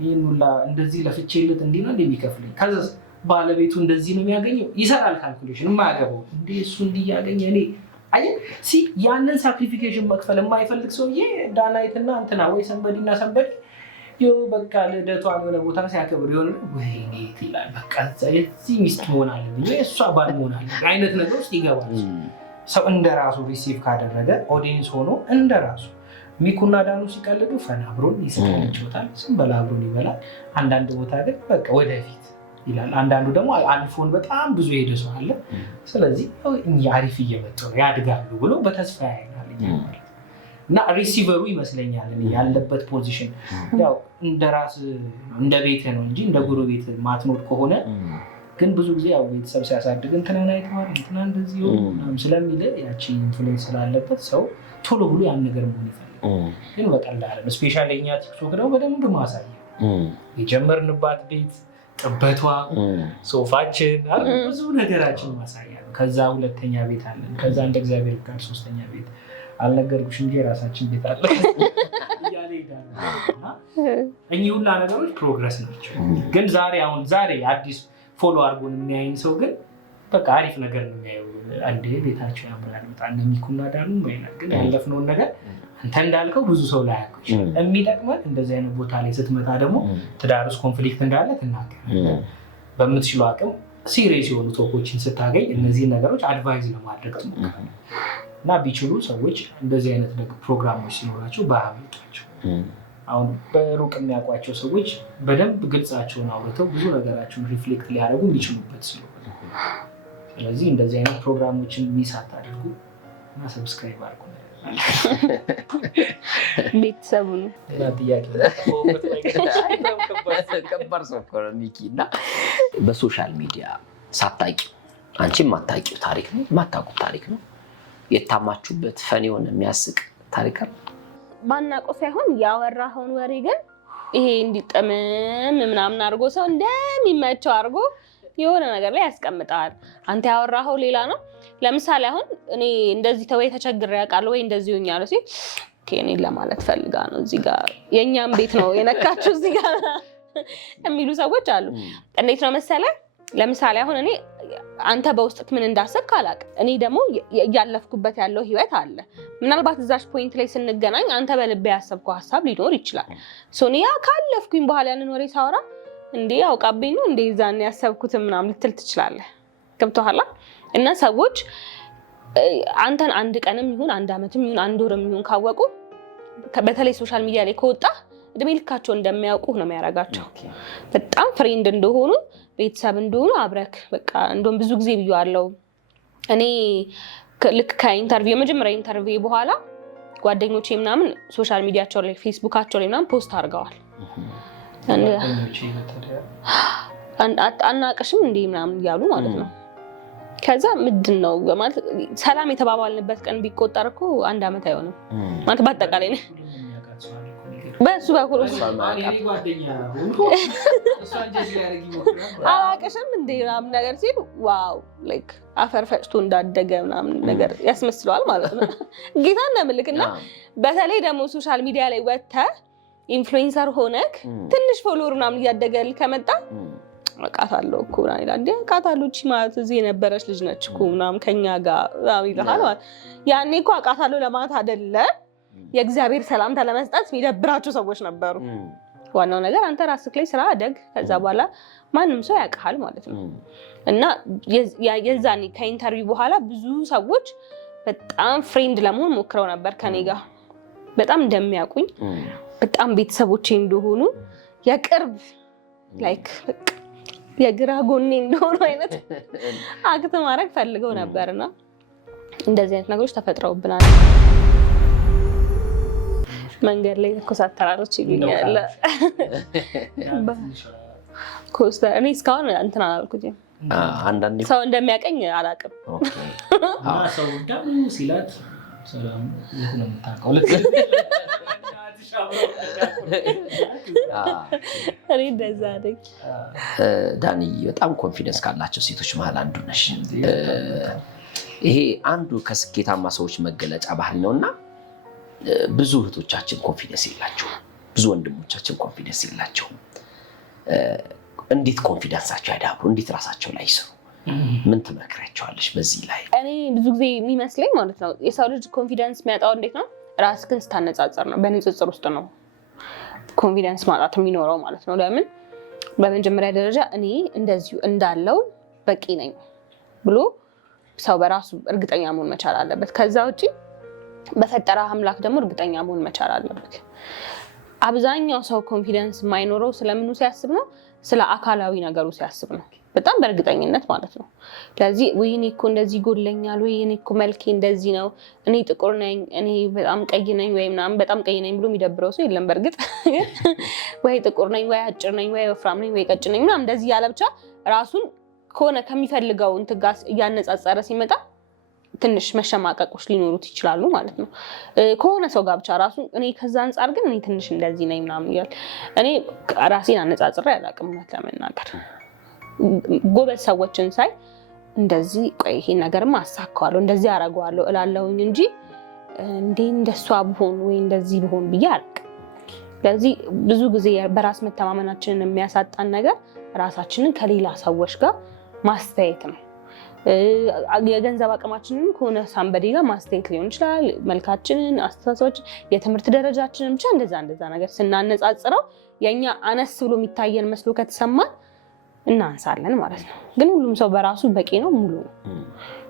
ይሄን ሁላ እንደዚህ ለፍቼለት እንዲህ ነው እንደሚከፍለኝ ከዛ ባለቤቱ እንደዚህ ነው የሚያገኘው ይሰራል ካልኩሌሽን የማያገባው እንዴ እሱ እንዲህ ያገኘ እኔ ያንን ሳክሪፊኬሽን መክፈል የማይፈልግ ሰውዬ ዳናይትና እንትና ወይ ሰንበዲና ሰንበዲ በቃ ልደቷን የሆነ ቦታ ሲያከብር ይሆን ወይኔ ይላል በቃ እዚህ ሚስት መሆን አለብኝ ወይ እሷ ባል መሆን አለብኝ አይነት ነገር ውስጥ ይገባል ሰው እንደራሱ ሪሲቭ ካደረገ ኦዲየንስ ሆኖ እንደራሱ ሚኩና ዳኑ ሲቀልዱ ፈና አብሮን ይስቃል ስንበላ አብሮን ይበላል አንዳንድ ቦታ ግን በቃ ወደፊት ይላል አንዳንዱ ደግሞ አልፎን በጣም ብዙ ሄደ ሰው አለ ስለዚህ እኛ አሪፍ እየመጡ ነው ያድጋሉ ብሎ በተስፋ ያይናል እና ሪሲቨሩ ይመስለኛል ያለበት ፖዚሽን ያው እንደራስ እንደ ቤት ነው እንጂ እንደ ጎረቤት ማትኖር ከሆነ ግን ብዙ ጊዜ ያው ቤተሰብ ሲያሳድግ እንትና አይተዋል እንትና እንደዚህ ነው ስለሚል ያቺ ኢንፍሉዌንስ ስላለበት ሰው ቶሎ ብሎ ያን ነገር መሆን ይፈልጋል ግን በቀላል ስፔሻሊ እኛ ቲክቶክ ነው በደንብ ማሳየው የጀመርንባት ቤት ጥበቷ ሶፋችን ብዙ ነገራችን ማሳያ ከዛ ሁለተኛ ቤት አለን ከዛ እንደ እግዚአብሔር ጋር ሶስተኛ ቤት አልነገርኩሽ እንጂ ራሳችን ቤት አለ ያለ ይዳል እኚህ ሁላ ነገሮች ፕሮግረስ ናቸው ግን ዛሬ አዲስ ፎሎ አድርጎን የሚያይን ሰው ግን በቃ አሪፍ ነገር ነው የሚያየው አንዴ ቤታቸው ያምራል በጣም የሚኩና ዳኑ ማለት ግን ያለፍነው ነገር አንተ እንዳልከው ብዙ ሰው ላይ ያውቁሽ የሚጠቅመን እንደዚህ አይነት ቦታ ላይ ስትመጣ ደግሞ ትዳርስ ኮንፍሊክት እንዳለ ትናገራለህ በምትችለው አቅም ሲሪየስ የሆኑ ቶፖችን ስታገኝ እነዚህ ነገሮች አድቫይዝ ለማድረግ ትሞክራለህ እና ቢችሉ ሰዎች እንደዚህ አይነት ፕሮግራሞች ሲኖራቸው ባያመልጧቸው አሁን በሩቅ የሚያውቋቸው ሰዎች በደንብ ግልጻቸውን አውርተው ብዙ ነገራቸውን ሪፍሌክት ሊያደርጉ የሚችሉበት ስለሆነ ስለዚህ እንደዚህ አይነት ፕሮግራሞችን ሚስ አታድርጉ እና ሰብስክራይብ አድርጉ ቤተሰቡን ከባድ ሰው እኮ ነው ሚኪ እና በሶሻል ሚዲያ ሳታውቂው አንቺም ማታውቂው ታሪክ ነው ማታውቁት ታሪክ ነው የታማችሁበት ፈኒውን የሚያስቅ ታሪክ ነው ማናውቀው ሳይሆን ያወራኸውን ወሬ ግን ይሄ እንዲጠምም ምናምን አድርጎ ሰው እንደሚመቸው አድርጎ የሆነ ነገር ላይ ያስቀምጣል አንተ ያወራኸው ሌላ ነው ለምሳሌ አሁን እኔ እንደዚህ ተወይ ተቸግሬ ያውቃለሁ ወይ እንደዚህ ሆኛለሁ ሲል ከኔ ለማለት ፈልጋ ነው እዚህ ጋር የኛም ቤት ነው የነካችሁ እዚህ ጋር የሚሉ ሰዎች አሉ እንዴት ነው መሰለህ ለምሳሌ አሁን እኔ አንተ በውስጥክ ምን እንዳሰብክ አላውቅም እኔ ደግሞ ያለፍኩበት ያለው ህይወት አለ ምናልባት እዛሽ ፖይንት ላይ ስንገናኝ አንተ በልቤ ያሰብከው ሐሳብ ሊኖር ይችላል ሶኒያ ካለፍኩኝ በኋላ ያንን ወሬ ሳወራ እንዴ አውቃብኝ ነው እንዴ ዛን ያሰብኩት ምናምን ልትል ትችላለህ ገብቶሃል እና ሰዎች አንተን አንድ ቀንም ይሁን አንድ አመትም ይሁን አንድ ወርም ይሁን ካወቁ በተለይ ሶሻል ሚዲያ ላይ ከወጣ እድሜ ልካቸው እንደሚያውቁ ነው የሚያደርጋቸው። በጣም ፍሬንድ እንደሆኑ ቤተሰብ እንደሆኑ አብረክ በቃ እንደውም ብዙ ጊዜ ብዬዋለሁ እኔ ልክ ከኢንተርቪው የመጀመሪያ ኢንተርቪው በኋላ ጓደኞቼ ምናምን ሶሻል ሚዲያቸው ላይ ፌስቡካቸው ላይ ምናምን ፖስት አድርገዋል አናቅሽም እንዴ ምናምን እያሉ ማለት ነው። ከዛ ምንድን ነው ማለት ሰላም የተባባልንበት ቀን ቢቆጠር እኮ 1 ዓመት አይሆንም ማለት በአጠቃላይ ነው በሱ በኩል አላቅሽም እንዴ ምናምን ነገር ሲል ዋው ላይክ አፈር ፈጭቶ እንዳደገ ምናምን ነገር ያስመስለዋል ማለት ነው። ጌታ እንደምልክና በተለይ ደግሞ ሶሻል ሚዲያ ላይ ወጥተህ ኢንፍሉዌንሰር ሆነክ ትንሽ ፎሎወር ምናምን እያደገል ከመጣ አቃታለሁ እኮ ምናምን ይላል እንዴ አቃታለሁ እቺ ማለት እዚህ የነበረች ልጅ ነች እኮ ምናምን ከኛ ጋር ይልሃል ማለት ያኔ እኮ አቃታለሁ ለማለት አይደለ የእግዚአብሔር ሰላምታ ለመስጠት የሚደብራቸው ሰዎች ነበሩ። ዋናው ነገር አንተ ራስህ ላይ ስራ አደግ ከዛ በኋላ ማንም ሰው ያውቃል ማለት ነው። እና የዛኔ ከኢንተርቪው በኋላ ብዙ ሰዎች በጣም ፍሬንድ ለመሆን ሞክረው ነበር ከኔ ጋር በጣም እንደሚያውቁኝ በጣም ቤተሰቦቼ እንደሆኑ የቅርብ ላይክ የግራ ጎኔ እንደሆኑ አይነት አክት ማድረግ ፈልገው ነበርና እንደዚህ አይነት ነገሮች ተፈጥረውብናል። መንገድ ላይ ተኮሳተራሮች ይገኛል ኮስተር እኔ እስካሁን እንትን አላልኩትም አንዳንዴ ሰው እንደሚያቀኝ አላውቅም። ሰው ደግሞ ሲላት ሰላም ነው የምታውቀው እኔ እንደዛ ነኝ። ዳኒ በጣም ኮንፊደንስ ካላቸው ሴቶች መሀል አንዱ ነሽ። ይሄ አንዱ ከስኬታማ ሰዎች መገለጫ ባህሪ ነውና ብዙ እህቶቻችን ኮንፊደንስ የላቸውም፣ ብዙ ወንድሞቻችን ኮንፊደንስ የላቸውም። እንዴት ኮንፊደንሳቸው ያዳብሩ? እንዴት ራሳቸው ላይ ይስሩ? ምን ትመክሪያቸዋለሽ በዚህ ላይ? እኔ ብዙ ጊዜ የሚመስለኝ ማለት ነው የሰው ልጅ ኮንፊደንስ የሚያጣው እንዴት ነው? ራስህን ስታነጻጽር ነው። በንጽጽር ውስጥ ነው ኮንፊደንስ ማጣት የሚኖረው ማለት ነው። ለምን? በመጀመሪያ ደረጃ እኔ እንደዚሁ እንዳለው በቂ ነኝ ብሎ ሰው በራሱ እርግጠኛ መሆን መቻል አለበት። ከዛ ውጪ በፈጠራ አምላክ ደግሞ እርግጠኛ መሆን መቻል አለበት። አብዛኛው ሰው ኮንፊደንስ የማይኖረው ስለምኑ ሲያስብ ነው? ስለ አካላዊ ነገሩ ሲያስብ ነው። በጣም በእርግጠኝነት ማለት ነው። ለዚህ ወይኔ እኮ እንደዚህ ጎድለኛል፣ ወይኔ እኮ መልኬ እንደዚህ ነው፣ እኔ ጥቁር ነኝ፣ እኔ በጣም ቀይ ነኝ ወይ ምናምን በጣም ቀይ ነኝ ብሎ የሚደብረው ሰው የለም። በእርግጥ ወይ ጥቁር ነኝ ወይ አጭር ነኝ ወይ ወፍራም ነኝ ወይ ቀጭን ነኝ ምናምን እንደዚህ ያለ ብቻ ራሱን ከሆነ ከሚፈልገው እንትን ጋር እያነጻጸረ ሲመጣ ትንሽ መሸማቀቆች ሊኖሩት ይችላሉ ማለት ነው። ከሆነ ሰው ጋር ብቻ ራሱ እኔ ከዛ አንፃር ግን እኔ ትንሽ እንደዚህ ነኝ ምናምን ይላል። እኔ ራሴን አነጻጽሬ አላውቅም ለመናገር። ጎበዝ ሰዎችን ሳይ እንደዚህ ቆይ ይሄን ነገርማ አሳካዋለሁ እንደዚህ አደርገዋለሁ እላለሁኝ እንጂ እንዴ እንደሷ ብሆን ወይ እንደዚህ ብሆን ብዬ አላውቅም። ስለዚህ ብዙ ጊዜ በራስ መተማመናችንን የሚያሳጣን ነገር ራሳችንን ከሌላ ሰዎች ጋር ማስተያየት ነው። የገንዘብ አቅማችንን ከሆነ ሳምበዴ ጋር ማስተያየት ሊሆን ይችላል። መልካችንን፣ አስተሳሰባችን፣ የትምህርት ደረጃችንን ብቻ እንደዛ ነገር ስናነጻጽረው የኛ አነስ ብሎ የሚታየን መስሎ ከተሰማን እናንሳለን ማለት ነው። ግን ሁሉም ሰው በራሱ በቂ ነው፣ ሙሉ ነው።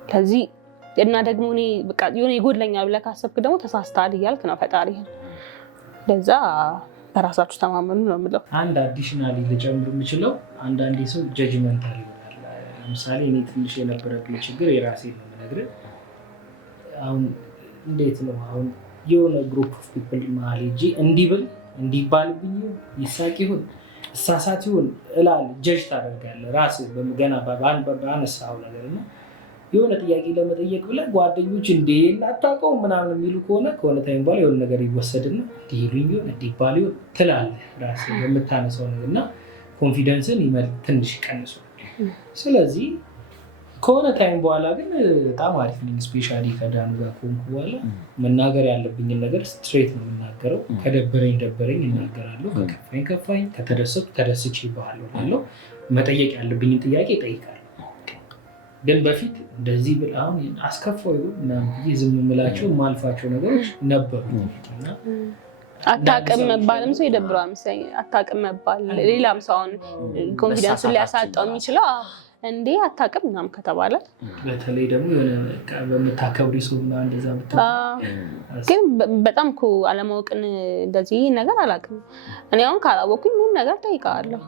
ስለዚህ እና ደግሞ እኔ በቃ የሆነ ይጎድለኛል ብለህ ካሰብክ ደግሞ ተሳስተሃል እያልክ ነው ፈጣሪህን። ለዛ በራሳችሁ ተማመኑ ነው የምለው። አንድ አዲሽናሊ ልጨምር የምችለው አንዳንዴ ሰው ጀጅመንታል ይሆናል። ለምሳሌ እኔ ትንሽ የነበረብኝ ችግር የራሴ ነው የምነግርህ። አሁን እንዴት ነው አሁን የሆነ ግሩፕ ኦፍ ፒፕል መሀል ሄጄ እንዲብል እንዲባልብኝ ይሳቅ ይሁን እሳሳት ይሁን እላለሁ። ጀጅ ታደርጋለህ ራስህ ገና በአነሳው ነገር እና የሆነ ጥያቄ ለመጠየቅ ብለህ ጓደኞች እንዴ እናታውቀው ምናምን የሚሉ ከሆነ ታይም በኋላ የሆነ ነገር ይወሰድና እንዲሉኝ ይሁን እንዲባል ይሁን ትላለህ ራስህ የምታነሳው ነገር እና ኮንፊደንስን ትንሽ ይቀንሷል። ስለዚህ ከሆነ ታይም በኋላ ግን በጣም አሪፍ ነኝ። ስፔሻሊ ከዳኑ ጋር ከሆንኩ በኋላ መናገር ያለብኝን ነገር ስትሬት ነው የምናገረው። ከደበረኝ እናገራለሁ፣ ከከፋኝ ከተደሰቱ ተደስቼ ይባላለሁ። መጠየቅ ያለብኝን ጥያቄ እጠይቃለሁ። ግን በፊት እንደዚህ ብል አሁን አስከፋው ምናምን ብዬ ዝም የምላቸው የማልፋቸው ነገሮች ነበሩ። አታውቅም መባልም ሰው ይደብረዋል መሰለኝ። አታውቅም መባል ሌላም ሰው አሁን ኮንፊደንሱን ሊያሳጣው የሚችለው እንዴ አታውቅም ምናምን ከተባለ በተለይ ደግሞ የሆነ በምታከብሪ ሰው ምናምን እንደዛ ግን በጣም እኮ አለማወቅን እንደዚህ ነገር አላውቅም። እኔ አሁን ካላወቅኩኝ ምን ነገር ጠይቃለሁ።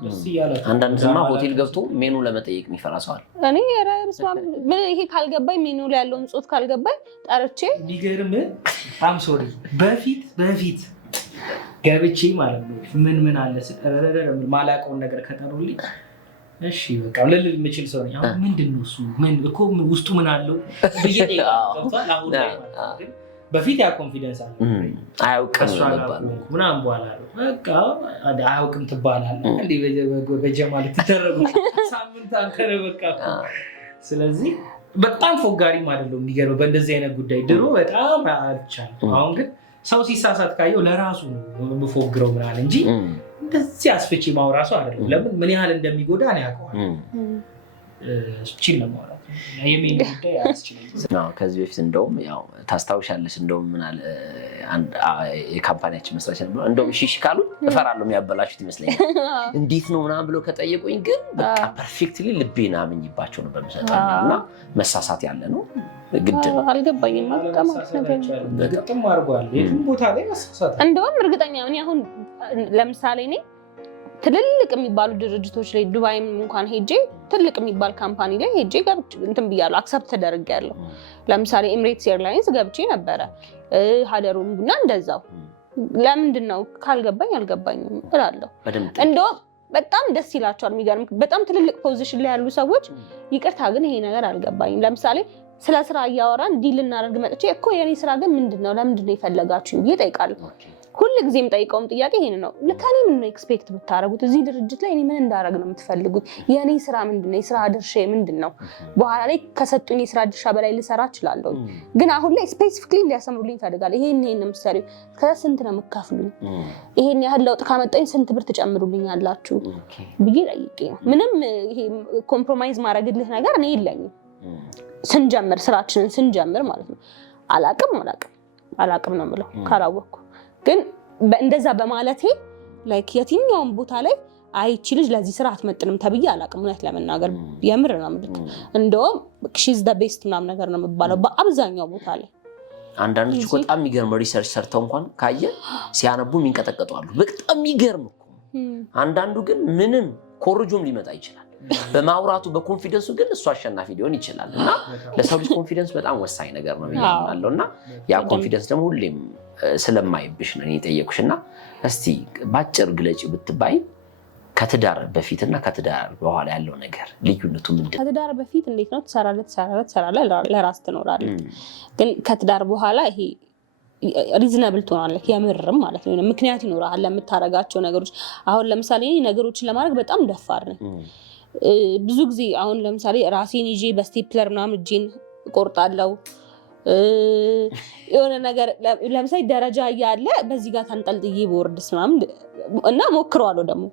አንዳንድ ዝማ ሆቴል ገብቶ ሜኑ ለመጠየቅ የሚፈራ ሰው አለ። እኔ ይሄ ካልገባኝ ሜኑ ላይ ያለውን ጽሑፍ ካልገባኝ ጠርቼ ቢገርም አም ሶሪ በፊት ገብቼ ማለት ነው ምን አለ ማላውቀውን ነገር ከጠሩልኝ እሺ በቃ ልል የምችል ሰው ነኝ። አሁን ምንድነው እሱ ውስጡ ምን አለው ብዬ ገብቷል። አሁን በፊት ያ ኮንፊደንስ አለ አያውቅም ምናምን በኋላ በቃ አያውቅም ትባላለህ እንዴ በጀማል ትደረጉ ሳምንት አንከረ በቃ። ስለዚህ በጣም ፎጋሪም አይደለም የሚገርመው በእንደዚህ አይነት ጉዳይ። ድሮ በጣም አልቻለም። አሁን ግን ሰው ሲሳሳት ካየው ለራሱ ነው የምፎግረው ምናምን እንጂ እንደዚህ አስፍቼ ማውራቱ አይደለም። ለምን ምን ያህል እንደሚጎዳ ነው ያውቀዋል። እቺን ለማውራት የሚል ጉዳይ አያስችልም። ከዚህ በፊት እንደውም ያው ታስታውሻለሽ እንደውም ምን አለ አንድ የካምፓኒያችን መስራች ነበር። እንደውም እሺ ካሉ እፈራለሁ የሚያበላሹት ይመስለኛል። እንዴት ነው ምናምን ብለው ከጠየቁኝ ግን በቃ ፐርፌክትሊ ልቤና አምኝባቸው ነበር የምሰጣቸውና መሳሳት ያለ ነው ግድ ነው። አልገባኝም ማለት ነው። በጣም አርጓል የትም ቦታ ላይ መሳሳት እንደውም እርግጠኛ ነኝ አሁን ለምሳሌ እኔ ትልልቅ የሚባሉ ድርጅቶች ላይ ዱባይም እንኳን ሄጄ ትልቅ የሚባል ካምፓኒ ላይ ሄጄ ገብቼ እንትን ብያለሁ፣ አክሰፕት ተደርጌያለሁ። ለምሳሌ ኤሚሬትስ ኤርላይንስ ገብቼ ነበረ፣ ሀደሩን ቡና እንደዛው። ለምንድን ነው ካልገባኝ አልገባኝም እላለሁ። እንደውም በጣም ደስ ይላቸዋል። የሚገርም በጣም ትልልቅ ፖዚሽን ላይ ያሉ ሰዎች ይቅርታ ግን ይሄ ነገር አልገባኝም። ለምሳሌ ስለ ስራ እያወራን ዲል እናደርግ መጥቼ እኮ የኔ ስራ ግን ምንድነው ለምንድነው የፈለጋችሁኝ ብዬ እጠይቃለሁ። ሁሉ ጊዜም ጠይቀውም ጥያቄ ይሄን ነው። ለካኔ ምን ነው ኤክስፔክት ብታረጉት እዚህ ድርጅት ላይ እኔ ምን እንዳረግ ነው የምትፈልጉት? የኔ ስራ ምንድነው? የስራ ድርሻዬ ምንድነው? በኋላ ላይ ከሰጡኝ የስራ ድርሻ በላይ ልሰራ እችላለሁ። ግን አሁን ላይ ስፔሲፊክሊ እንዲያሰምሩልኝ ፈልጋለሁ። ይሄን ለምሳሌ ከስንት ነው የምትከፍሉኝ? ይሄን ያህል ለውጥ ካመጣኝ ስንት ብር ትጨምሩልኛላችሁ ብዬ ጠይቄ ነው። ምንም ይሄ ኮምፕሮማይዝ ማድረግልህ ነገር እኔ የለኝም። ስንጀምር ስራችንን ስንጀምር ማለት ነው አላቅም ነው የምለው ካላወቅኩ። ግን እንደዛ በማለቴ ላይክ የትኛውም ቦታ ላይ አይቺ ልጅ ለዚህ ስራ አትመጥንም ተብዬ አላቅም። እውነት ለመናገር የምር ነው የምልህ። እንደውም ሺዝ ዘ ቤስት ምናምን ነገር ነው የሚባለው በአብዛኛው ቦታ ላይ። አንዳንዶች በጣም የሚገርም ሪሰርች ሰርተው እንኳን ካየ ሲያነቡ የሚንቀጠቀጡ አሉ። በጣም የሚገርም እኮ። አንዳንዱ ግን ምንም ኮርጆም ሊመጣ ይችላል። በማውራቱ በኮንፊደንሱ ግን እሱ አሸናፊ ሊሆን ይችላል። እና ለሰው ልጅ ኮንፊደንስ በጣም ወሳኝ ነገር ነው ያለው። እና ያ ኮንፊደንስ ደግሞ ሁሌም ስለማይብሽ ነው የጠየኩሽ። እና እስቲ ባጭር ግለጪ ብትባይ ከትዳር በፊትና ከትዳር በኋላ ያለው ነገር ልዩነቱ ምንድን ነው? ከትዳር በፊት እንዴት ነው ትሰራለህ ለራስ ትኖራለህ። ግን ከትዳር በኋላ ይሄ ሪዝናብል ትሆናለህ የምርም ማለት ነው። ምክንያት ይኖርሃል ለምታረጋቸው ነገሮች። አሁን ለምሳሌ ነገሮችን ለማድረግ በጣም ደፋር ነኝ። ብዙ ጊዜ አሁን ለምሳሌ ራሴን ይዤ በስቴፕለር ምናምን እጄን እቆርጣለሁ። የሆነ ነገር ለምሳሌ ደረጃ እያለ በዚህ ጋር ተንጠልጥዬ በወርድስ ምናምን እና ሞክረዋለሁ። ደግሞ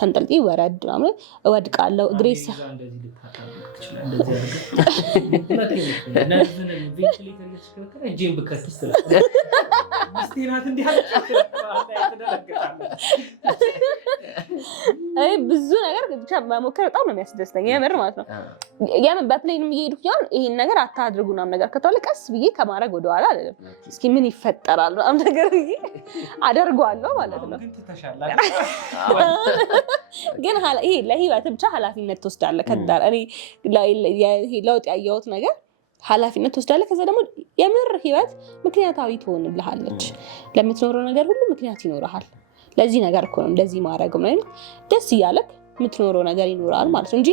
ተንጠልጥዬ ወረድ ምናምን እወድቃለሁ። እግሬስ ብዙ ነገር ብቻ መሞከር በጣም ነው የሚያስደስተኝ የምር ማለት ነው። የምን በፕሌንም እየሄድኩ ያን ይሄን ነገር አታድርጉ ምናምን ነገር ከተባለ ቀስ ብዬ ከማድረግ ወደኋላ አይደለም። እስኪ ምን ይፈጠራል ምናምን ነገር ብዬ አደርገዋለሁ ማለት ነው። ግን ይሄ ለህይወት ብቻ ኃላፊነት ትወስዳለህ። ከትዳር እኔ ለውጥ ያየሁት ነገር ኃላፊነት ትወስዳለህ። ከዛ ደግሞ የምር ህይወት ምክንያታዊ ትሆንልሃለች። ለምትኖረው ነገር ሁሉ ምክንያት ይኖርሃል። ለዚህ ነገር እኮ ነው እንደዚህ ማድረግ ማለት ደስ እያለክ የምትኖረው ነገር ይኖራል ማለት ነው እንጂ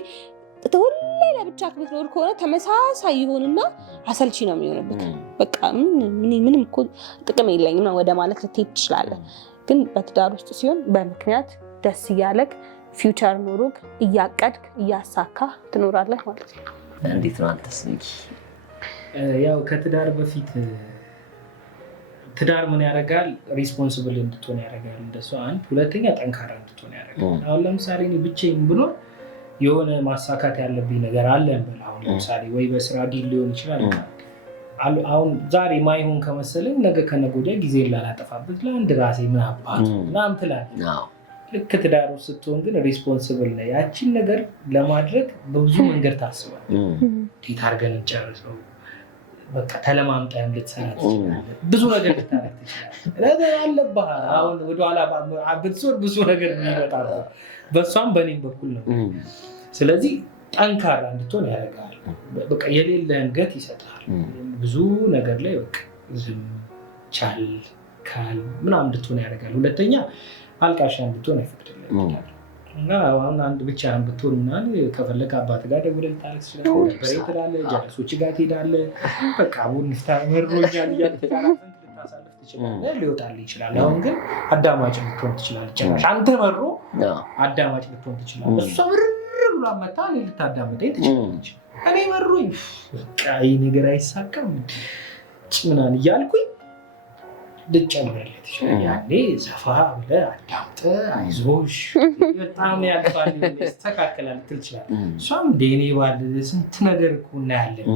ሁሌ ለብቻ የምትኖር ከሆነ ተመሳሳይ ይሆንና አሰልቺ ነው የሚሆንብህ። በቃ ምንም እኮ ጥቅም የለኝም ወደ ማለት ልትሄድ ትችላለህ። ግን በትዳር ውስጥ ሲሆን በምክንያት ደስ እያለክ ፊውቸር ኖሮክ እያቀድክ እያሳካ ትኖራለህ ማለት ነው። እንዴት ነው አንተስ? ያው ከትዳር በፊት ትዳር ምን ያደርጋል? ሪስፖንሲብል እንድትሆን ያደርጋል። እንደሱ አንድ። ሁለተኛ ጠንካራ እንድትሆን ያደርጋል። አሁን ለምሳሌ እኔ ብቻዬን ብኖር የሆነ ማሳካት ያለብኝ ነገር አለ እንበል። አሁን ለምሳሌ ወይ በስራ ዲል ሊሆን ይችላል። አሁን ዛሬ ማይሆን ከመሰለኝ ነገ ከነገ ወዲያ ጊዜ ላላጠፋበት ለአንድ ራሴ ምን አባቱ ምናምን ትላለህ። ልክ ትዳር ውስጥ ስትሆን ግን ሪስፖንስብል ነህ። ያቺን ነገር ለማድረግ በብዙ መንገድ ታስባል። እንዴት አድርገን እንጨርሰው፣ በቃ ተለማምጠህም ልትሰራ ትችላለህ። ብዙ ነገር ልታረግ ትችላለህ አለብህ። አሁን ወደኋላ ብትዞር ብዙ ነገር ይመጣል። በእሷም በእኔም በኩል ነው። ስለዚህ ጠንካራ እንድትሆን ያደርጋል። በቃ የሌለህን ገት ይሰጣል። ብዙ ነገር ላይ በቃ ዝም ቻል ካል ምናምን እንድትሆን ያደርጋል። ሁለተኛ አልቃሻ እንድትሆን አይፈቅድልህም። እና አሁን አንድ ብቻህን ብትሆን ምናምን ከፈለክ አባት ጋር ደውለህ ልታረግ ትችላለህ። በሬ ትላለህ፣ ጀለሶች ጋር ትሄዳለህ። በቃ አሁን መሮኛል እያልክ ልታሳልፍ ትችላለህ። ሊወጣልህ ይችላል። አሁን ግን አዳማጭ ልትሆን ትችላለህ። ጭራሽ አንተ መሮ አዳማጭ ልትሆን ትችላለህ። እሷ ብር ብሎ መታ እኔ ልታዳምጠኝ ትችላለች። እኔ መሮኝ በቃ ይህ ነገር አይሳካም ምናምን እያልኩኝ ልጨምርልህ ትችላለህ። ያኔ ሰፋ ብለህ አዳምጠህ አይዞሽ በጣም ያልፋል ይስተካከላል ልትል ትችላለህ። እሷም እንደ እኔ ባል ስንት ነገር እኮ እናያለን።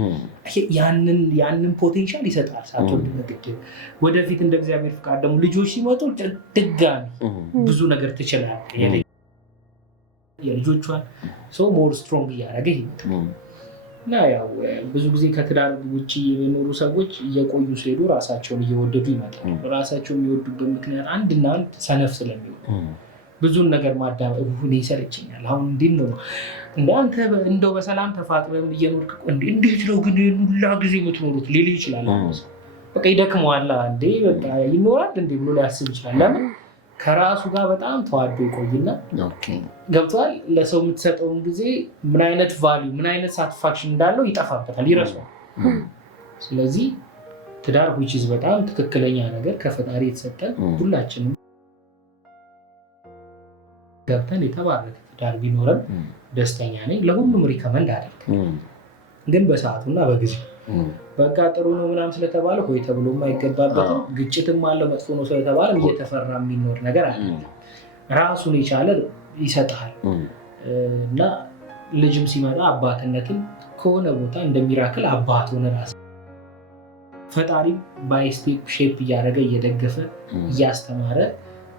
ያንን ፖቴንሻል ይሰጣል። ሳትወድ በግድ ወደፊት እንደ እግዚአብሔር ፍቃድ ደግሞ ልጆች ሲመጡ ድጋሚ ብዙ ነገር ትችላለህ። የልጆቿን ሰው ሞር ስትሮንግ እያደረገ ይመጣል። እና ያው ብዙ ጊዜ ከትዳር ውጭ የሚኖሩ ሰዎች እየቆዩ ሲሄዱ ራሳቸውን እየወደዱ ይመጣሉ። ራሳቸውን የሚወዱበት ምክንያት አንድና አንድ ሰነፍ ስለሚሆኑ ብዙን ነገር ማዳመጥ ሁኔ ይሰለችኛል። አሁን እንዴት ነው እንደ አንተ እንደው በሰላም ተፋቅረን እየኖርክ እንዴት ነው ግን ሁላ ጊዜ የምትኖሩት ሊል ይችላል። በቃ ይደክመዋል እንዴ በቃ ይኖራል እንዴ ብሎ ሊያስብ ይችላል። ለምን ከራሱ ጋር በጣም ተዋዶ ይቆይና ገብቷል። ለሰው የምትሰጠውን ጊዜ ምን አይነት ቫልዩ ምን አይነት ሳቲስፋክሽን እንዳለው ይጠፋበታል፣ ይረሳል። ስለዚህ ትዳር which is በጣም ትክክለኛ ነገር ከፈጣሪ የተሰጠን ሁላችንም ገብተን የተባረከ ትዳር ቢኖረን ደስተኛ ነኝ። ለሁሉም ሪከመንድ አደርግ፣ ግን በሰዓቱና በጊዜው በቃ ጥሩ ነው ምናምን ስለተባለ ሆይ ተብሎ የማይገባበትም ግጭትም አለው መጥፎ ነው ስለተባለ እየተፈራ የሚኖር ነገር አለ። ራሱን የቻለ ይሰጣል። እና ልጅም ሲመጣ አባትነትን ከሆነ ቦታ እንደሚራክል አባት ሆነ ራስ ፈጣሪ ባይ ስቴፕ ሼፕ እያደረገ እየደገፈ እያስተማረ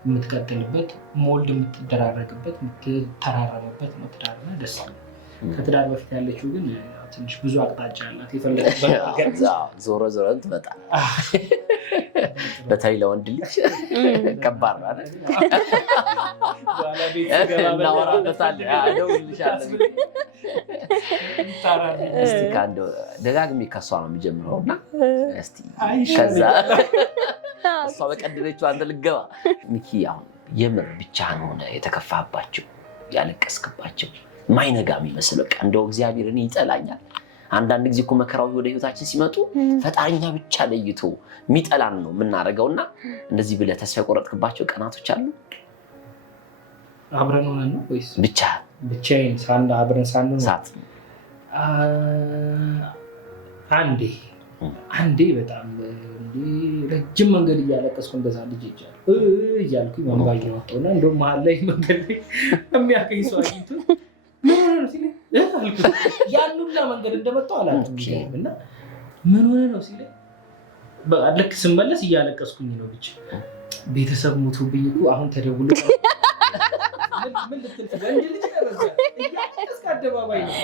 የምትቀጥልበት ሞልድ የምትደራረግበት የምትተራረበበት ነው ትዳርና ደስ ይላል። ከትዳር በፊት ያለችው ግን ትንሽ ብዙ አቅጣጫ አላት። የፈለገበት ነገር ዞሮ ዞሮ ትመጣል። በተለይ ለወንድ ልጅ ከባድ ነው አይደል? እናወራበታለን። እስኪ ከአንድ ደጋግሜ ከሷ ነው የሚጀምረው እና እስኪ ከዛ እሷ በቀደደችው አንተ ልገባ ሚኪ፣ አሁን የምር ብቻህን ሆነ የተከፋባቸው ያለቀስክባቸው ማይነጋ የሚመስል በቃ እንደው እግዚአብሔር እኔ ይጠላኛል። አንዳንድ ጊዜ እኮ መከራዎች ወደ ህይወታችን ሲመጡ ፈጣሪኛ ብቻ ለይቶ የሚጠላን ነው የምናደርገውና እንደዚህ ብለህ ተስፋ የቆረጥክባቸው ቀናቶች አሉ? አብረን ሆነን ነው ወይስ ብቻዬን አብረን ሳንሆን? አንዴ በጣም ረጅም መንገድ እያለቀስኩ እንደዛ ልጅ እያልኩኝ መንባ እያወጣሁና እንደውም መሀል ላይ መንገድ ላይ የሚያገኝ ሰው አግኝቶ ያን ሁላ መንገድ እንደመጣሁ አላውቅም እና ምን ሆነ ነው ሲለኝ ልክ ስመለስ እያለቀስኩኝ ነው። ብቻ ቤተሰብ ሞቶብኝ እኮ አሁን ተደውሎ ምን ልትል ትገንድ ልጅ ነበር እያለቀስክ አደባባይ ነው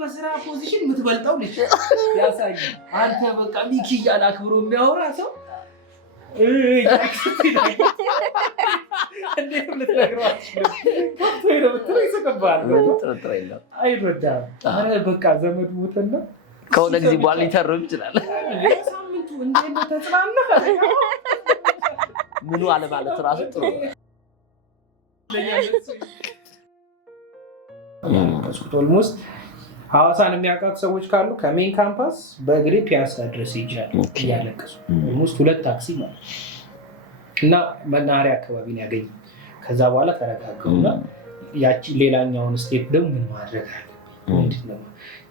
በስራ ፖዚሽን የምትበልጠው ልጅ ያሳይ አንተ በቃ ሚኪ እያለ አክብሮ የሚያወራ ሰው እንዴት ልትነግረው አትችልም። አይረዳም። በቃ ዘመድ ሞተና ከሆነ ጊዜ በኋላ ሊተርም ይችላል። ሳምንቱ እንዴት ተጽናናህ ምኑ አለማለት ራሱ ጥሩ ኦልሞስት ሐዋሳን የሚያውቃት ሰዎች ካሉ ከሜን ካምፓስ በእግሬ ፒያሳ ድረስ ይጃል እያለቀሱ ኦልሞስት 2 ታክሲ ማለት እና መናኸሪያ አካባቢ ነው ያገኘ። ከዛ በኋላ ተረጋጋውና ያቺ ሌላኛውን ስቴፕ ደግሞ ምን ማድረግ አለብኝ ነው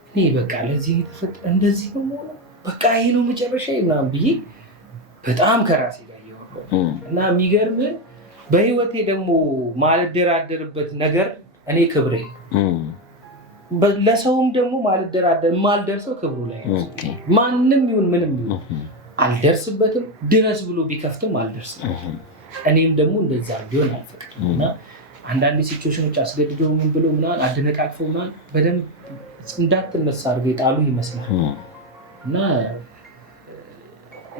እኔ በቃ ለዚህ የተፈጠረ እንደዚህ ነው በቃ ይሄ ነው መጨረሻ ምናምን ብዬ በጣም ከራሴ ጋር እያወራሁ እና የሚገርም በህይወቴ ደግሞ ማልደራደርበት ነገር እኔ ክብሬ ለሰውም ደግሞ ማልደርሰው ክብሩ ላይ ማንም ይሁን ምንም ይሁን አልደርስበትም። ድረስ ብሎ ቢከፍትም አልደርስም። እኔም ደግሞ እንደዛ ቢሆን አልፈቅድም እና አንዳንድ ሲቹዌሽኖች አስገድደው ምን ብሎ ምናምን አደነቃቅፈው ምናምን በደንብ እንዳትነሳ አድርገው የጣሉ ይመስላል እና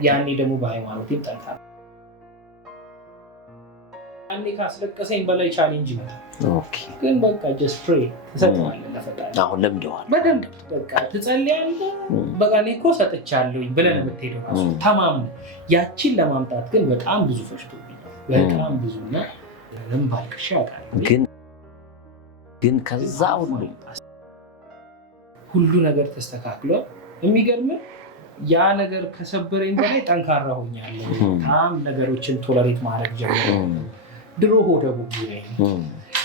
ያኔ ደግሞ በሃይማኖቴም ጠንካራ ያኔ ካስለቀሰኝ በላይ ቻሌንጅ ይመጣል። ግን በቃ ጀስት ፕሬይ ትሰጠዋለህ ለፈጣሪ። አሁን ለምደዋል በደንብ በቃ ትጸልያለህ። በቃ እኔ እኮ ሰጥቻለሁኝ ብለህ ነው የምትሄደው ራሱ ተማምነህ። ያቺን ለማምጣት ግን በጣም ብዙ ፈጅቶብኛል። በጣም ብዙ እና ምንም ባልቅሼ አውቃለሁ። ግን ከዛ ሁሉ ነገር ተስተካክሏል። የሚገርምህ ያ ነገር ከሰበረኝ በላይ ጠንካራ ሆኛለሁ። በጣም ነገሮችን ቶለሬት ማድረግ ጀምሬያለሁ። ድሮ ሆደ ቡቡ ነኝ።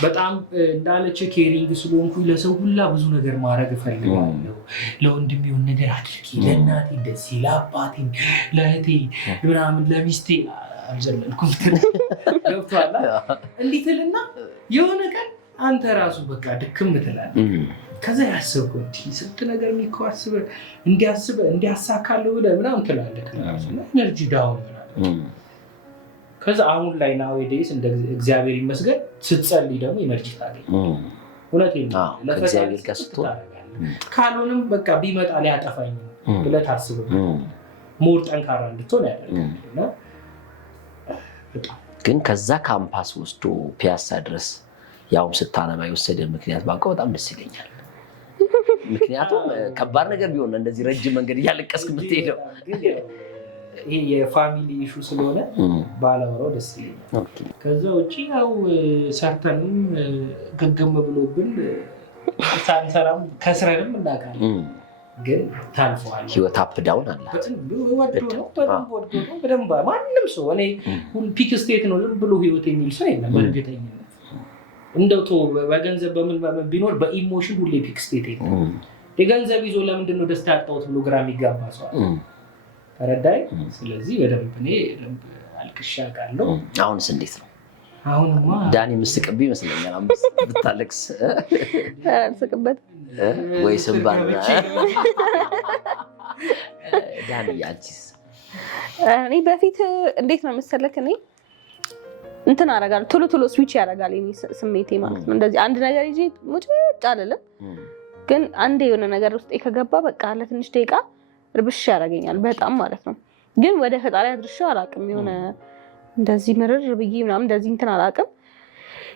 በጣም እንዳለች ኬሪንግ ስለሆንኩኝ ለሰው ሁላ ብዙ ነገር ማድረግ እፈልጋለሁ። ለወንድም የሆነ ነገር አድርጊ፣ ለእናቴ እንደዚህ፣ ለአባቴ፣ ለእህቴ ምናምን፣ ለሚስቴ አልዘለልኩም። ገብቶሃል? እንዲህ ትልና የሆነ ቀን አንተ ራሱ በቃ ድክም ትላለህ። ከዛ ያስብኩ ስንት ነገር እኮ አስበህ እንዲያሳካለሁ ብለህ ምናምን ትላለህ። ኤነርጂ ዳውን ይሆናል። ከዛ አሁን ላይ ናዌዴይስ እንደ እግዚአብሔር ይመስገን ስትጸልይ ደግሞ ኤነርጂ ታገኝ። እውነቴን ነው። ለፈጣሪ ካልሆነም በቃ ቢመጣ ሊያጠፋኝ ብለህ ታስብበት ሞር ጠንካራ እንድትሆን ያደርጋል። ግን ከዛ ካምፓስ ወስዶ ፒያሳ ድረስ ያውም ስታነባ የወሰደ ምክንያት ባውቀው በጣም ደስ ይለኛል። ምክንያቱም ከባድ ነገር ቢሆን እንደዚህ ረጅም መንገድ እያለቀስክ የምትሄደው ይሄ የፋሚሊ ኢሹ ስለሆነ ባላወራው ደስ ይለኛል። ከዛ ውጭ ያው ሰርተንም ግግም ብሎብን ሳንሰራም ከስረንም እናውቃለን። ግን ታልፈዋል። ህይወት አፕ ዳውን አለ። በደንብ ማንም ሰው እኔ ፒክ ስቴት ነው ዝም ብሎ ህይወት የሚል ሰው የለም። እርግጠኝነት እንደው በገንዘብ በምን ቢኖር በኢሞሽን ሁሌ ፒክ ስቴት የለም። የገንዘብ ይዞ ለምንድነው ደስታ ያጣሁት ብሎ ግራ የሚጋባ ሰው አለ። ተረዳይ። ስለዚህ በደንብ እኔ በደንብ አልቅሼ አውቃለሁ። አሁንስ እንዴት ነው? አሁንማ ዳኒ ምስቅብ ይመስለኛል። ብታለቅስ አልስቅበት ወይ ስንባል ዳኒ ያንቺስ? እኔ በፊት እንዴት ነው መሰለክ እኔ እንትን አደርጋለሁ ቶሎ ስዊች ያደርጋል የኔ ስሜቴ ማለት ነው። እንደዚህ አንድ ነገር ይዤ ሙጭጭ አልልም፣ ግን አንዴ የሆነ ነገር ውስጥ ከገባ በቃ ለትንሽ ደቂቃ ርብሽ ያደርገኛል በጣም ማለት ነው። ግን ወደ ፈጣሪ አድርሼው አላውቅም። የሆነ እንደዚህ ምርር ብዬ ምናምን እንደዚህ እንትን አላውቅም።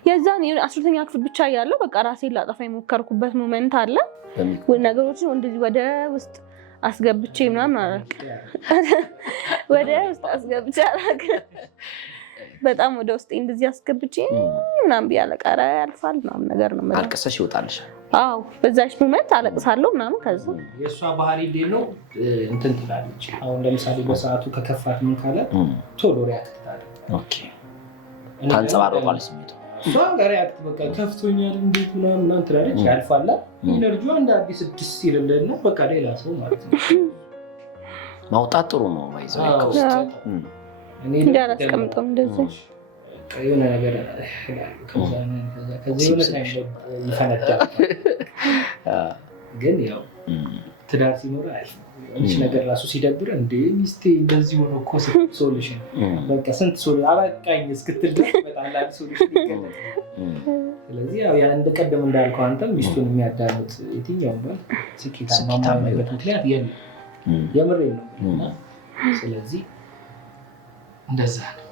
የዛን የሆነ 10ኛ ክፍል ብቻ ያለው በቃ ራሴን ላጠፋ የሞከርኩበት ሞመንት አለ። ነገሮችን እንደዚህ ወደ ውስጥ አስገብቼ ምናምን አላውቅም። ወደ ውስጥ አስገብቼ አላውቅም። በጣም ወደ ውስጥ እንደዚህ አስገብቼ ምናምን ቢያለቃራ ያልፋል ምናምን ነገር ነው። አልቅሰሽ ይወጣልሽ? አዎ በዛች ሞመንት አለቅሳለሁ ምናምን። ከዛ የእሷ ባህሪ እንዴት ነው እንትን ትላለች። አሁን ለምሳሌ በሰዓቱ ከከፋት ምን ካለ ቶሎ ሪያክት ታደርጋለች። ኦኬ ታንጸባርቃለች ስሜቱ። እሷ ጋር ሪያክት በቃ ከፍቶኛል እንዴት ምናምን ትላለች። ያልፋል። ኢነርጂዋ እንደ አዲስ ድስ ይልልና በቃ ሌላ ሰው ማለት ነው። ማውጣት ጥሩ ነው። ማይዘው ከውስጥ እኔ እንዳላስቀምጠው እንደዚህ የሆነ ነገር ከዛ የሆነ ታይም ይፈነዳል። ግን ያው ትዳር ሲኖር አይሽ ነገር ራሱ ሲደብር እንደ ሚስቴ እንደዚህ ሆኖ እኮ ሶሉሽን በቃ ስንት ሶሉሽን አባቃኝ እስክትል ድረስ በጣም ላል ሶሉሽን ይገኛል። ስለዚህ ያው ያ እንደቀደም እንዳልከው አንተም ሚስቱን የሚያዳምጥ የትኛውም ባል ስኬታማ የማይሆንበት ምክንያት የለም። የምሬን ነው። ስለዚህ እንደዛ ነው።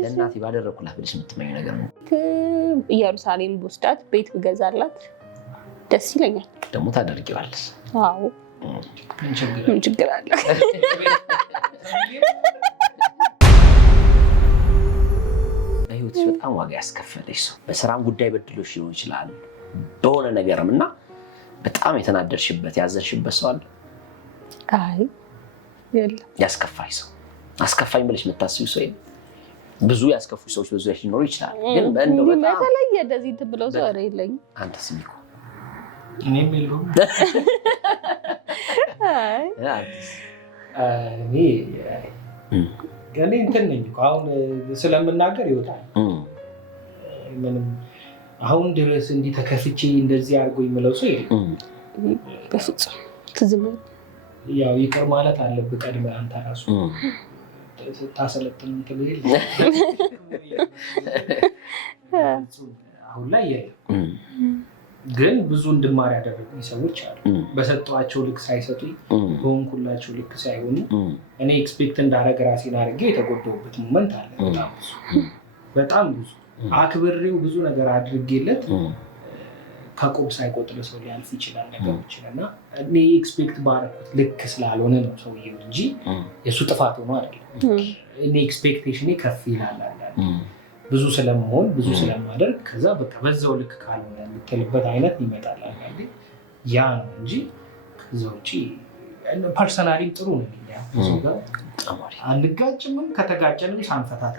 ለእናቴ ባደረኩላት ብለሽ የምትመኘው ነገር ነው? ኢየሩሳሌም ብወስዳት ቤት ብገዛላት ደስ ይለኛል። ደግሞ ታደርጊዋለሽ? አዎ። ምን ችግር አለ? በህይወትሽ በጣም ዋጋ ያስከፈለሽ ሰው በስራም ጉዳይ በድሎሽ ሊሆን ይችላል በሆነ ነገርም እና በጣም የተናደርሽበት ያዘንሽበት ሰው አለ? አይ የለም። ያስከፋሽ ሰው አስከፋኝ ብለሽ የምታስቢው ሰው ብዙ ያስከፉ ሰዎች ብዙ ሊኖሩ ይችላል፣ ግን በእንደው በጣም በተለየ እንደዚህ ብለው ሰው የለኝም። አንተስ ሚኮ? እኔም የለውም። እኔ እንትን ነኝ እኮ አሁን ስለምናገር ይወጣል። ምንም አሁን ድረስ እንዲህ ተከፍቼ እንደዚህ አድርጎ የምለው ሰው የለም በፍጹም። ትዝም ያው ይቅር ማለት አለብህ ቀድመህ አንተ ራሱ ስታሰለጥን ትልል አሁን ላይ የለም። ግን ብዙ እንድማር ያደረጉኝ ሰዎች አሉ። በሰጠኋቸው ልክ ሳይሰጡኝ በሆንኩላቸው ልክ ሳይሆኑ እኔ ኤክስፔክት እንዳደረግ ራሴን አድርጌ የተጎዳሁበት ሞመንት አለ። በጣም ብዙ አክብሬው ብዙ ነገር አድርጌለት ከቆብ ሳይቆጥር ሰው ሊያልፍ ይችላል ነገሮችን እና እኔ ኤክስፔክት ባደረኩት ልክ ስላልሆነ ነው ሰውዬው እንጂ የእሱ ጥፋት ሆኖ አይደለም። እኔ ኤክስፔክቴሽኔ ከፍ ይላል ብዙ ስለመሆን ብዙ ስለማደርግ ከዛ በቃ በዛው ልክ ካልሆነ የምትልበት አይነት ይመጣል አንዳንዴ። ያ ነው እንጂ ከዛ ውጭ ፐርሰናሊም ጥሩ ነው። ብዙ ጋር አንጋጭምም፣ ከተጋጨንም ሳንፈታት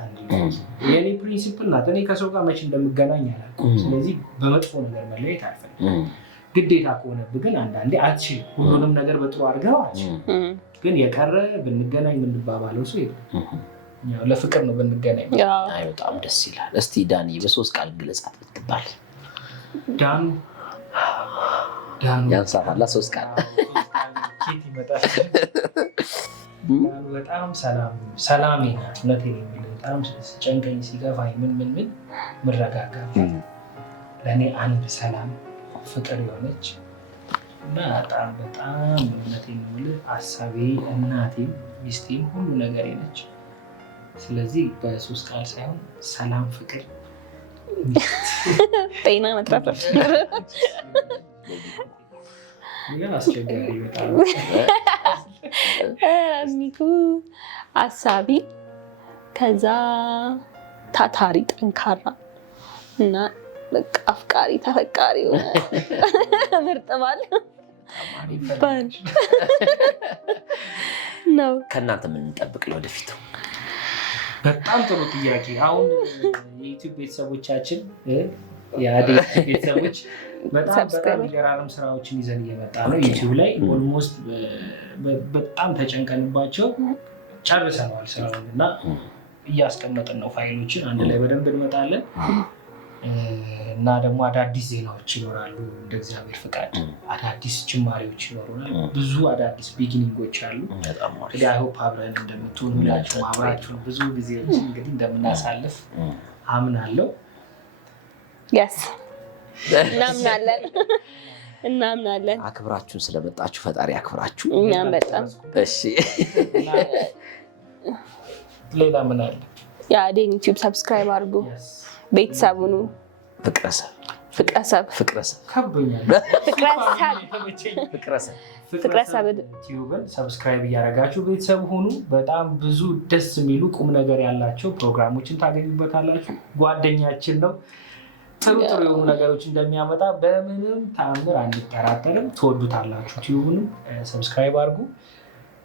የኔ ፕሪንሲፕል ናት። እኔ ከሰው ጋር መቼ እንደምገናኝ አላውቅም። ስለዚህ በመጥፎ ነገር መለየት አልፈልግም። ግዴታ ከሆነብህ ግን አንዳንዴ አትችልም። ሁሉንም ነገር በጥሩ አድርገው አትችልም። ግን የቀረ ብንገናኝ የምንባባለው ሰው የለም። ለፍቅር ነው ብንገናኝ። በጣም ደስ ይላል። እስቲ ዳኒ በ3 ቃል ግለጻት ብትባል? ዳኑ ያንሳፋላ 3 ቃል ኬት ይመጣል። በጣም ሰላሜ ናት። እውነቴን ነው የምልህ። በጣም ሲጨንቀኝ ሲገፋኝ ምን ምረጋጋት ለእኔ አንድ ሰላም ፍቅር የሆነች እና በጣም እውነቴን ነው የምልህ ሀሳቤ፣ እናቴም ሚስቴም ሁሉ ነገሬ ነች። ስለዚህ በ3 ቃል ሳይሆን ሰላም፣ ፍቅር፣ ጤና፣ መትረፍረፍ አስቸጋሪ በጣም ሚኩ አሳቢ፣ ከዛ ታታሪ፣ ጠንካራ እና በቃ አፍቃሪ ተፈቃሪ ምርጥ ባል ነው። ከእናንተ ምን እንጠብቅ ለወደፊቱ? በጣም ጥሩ ጥያቄ። አሁን የዩቲዩብ ቤተሰቦቻችን የአዴ ቤተሰቦች በጣም የሚገራርም ስራዎችን ይዘን እየመጣ ነው። ዩቲዩብ ላይ ኦልሞስት በጣም ተጨንቀንባቸው ጨርሰነዋል ስራውን እና እያስቀመጥን ነው ፋይሎችን። አንድ ላይ በደንብ እንመጣለን እና ደግሞ አዳዲስ ዜናዎች ይኖራሉ እንደ እግዚአብሔር ፍቃድ። አዳዲስ ጅማሬዎች ይኖሩናል። ብዙ አዳዲስ ቢጊኒንጎች አሉ። እንግዲህ አይ ሆፕ አብረን እንደምትሆኑ ሁላችሁም አብራችሁን ብዙ ጊዜዎች እንግዲህ እንደምናሳልፍ አምናለሁ። እናምናለን። አክብራችሁን ስለመጣችሁ ፈጣሪ አክብራችሁ። እኛም በጣም እሺ። ሌላ ምን አለ? የአዴን ዩቲዩብ ሰብስክራይብ አድርጉ፣ ቤተሰቡኑ። ፍቅረሰብ ዩቲዩብን ሰብስክራይብ እያደረጋችሁ ቤተሰብ ሁኑ። በጣም ብዙ ደስ የሚሉ ቁም ነገር ያላቸው ፕሮግራሞችን ታገኙበታላችሁ። ጓደኛችን ነው። ጥሩ የሆኑ ነገሮች እንደሚያመጣ በምንም ተአምር አንጠራጠርም። ትወዱታላችሁ። ዩቲዩብንም ሰብስክራይብ አድርጉ።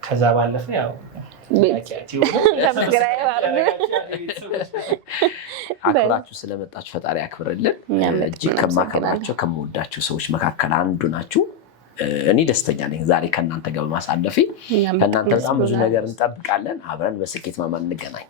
ከዛ ባለፈ ያው አክብራችሁ ስለመጣችሁ ፈጣሪ አክብርልን። እጅግ ከማከብራቸው ከምወዳቸው ሰዎች መካከል አንዱ ናችሁ። እኔ ደስተኛ ነኝ ዛሬ ከእናንተ ጋር በማሳለፌ። ከእናንተ በጣም ብዙ ነገር እንጠብቃለን። አብረን በስኬት ማማ እንገናኝ።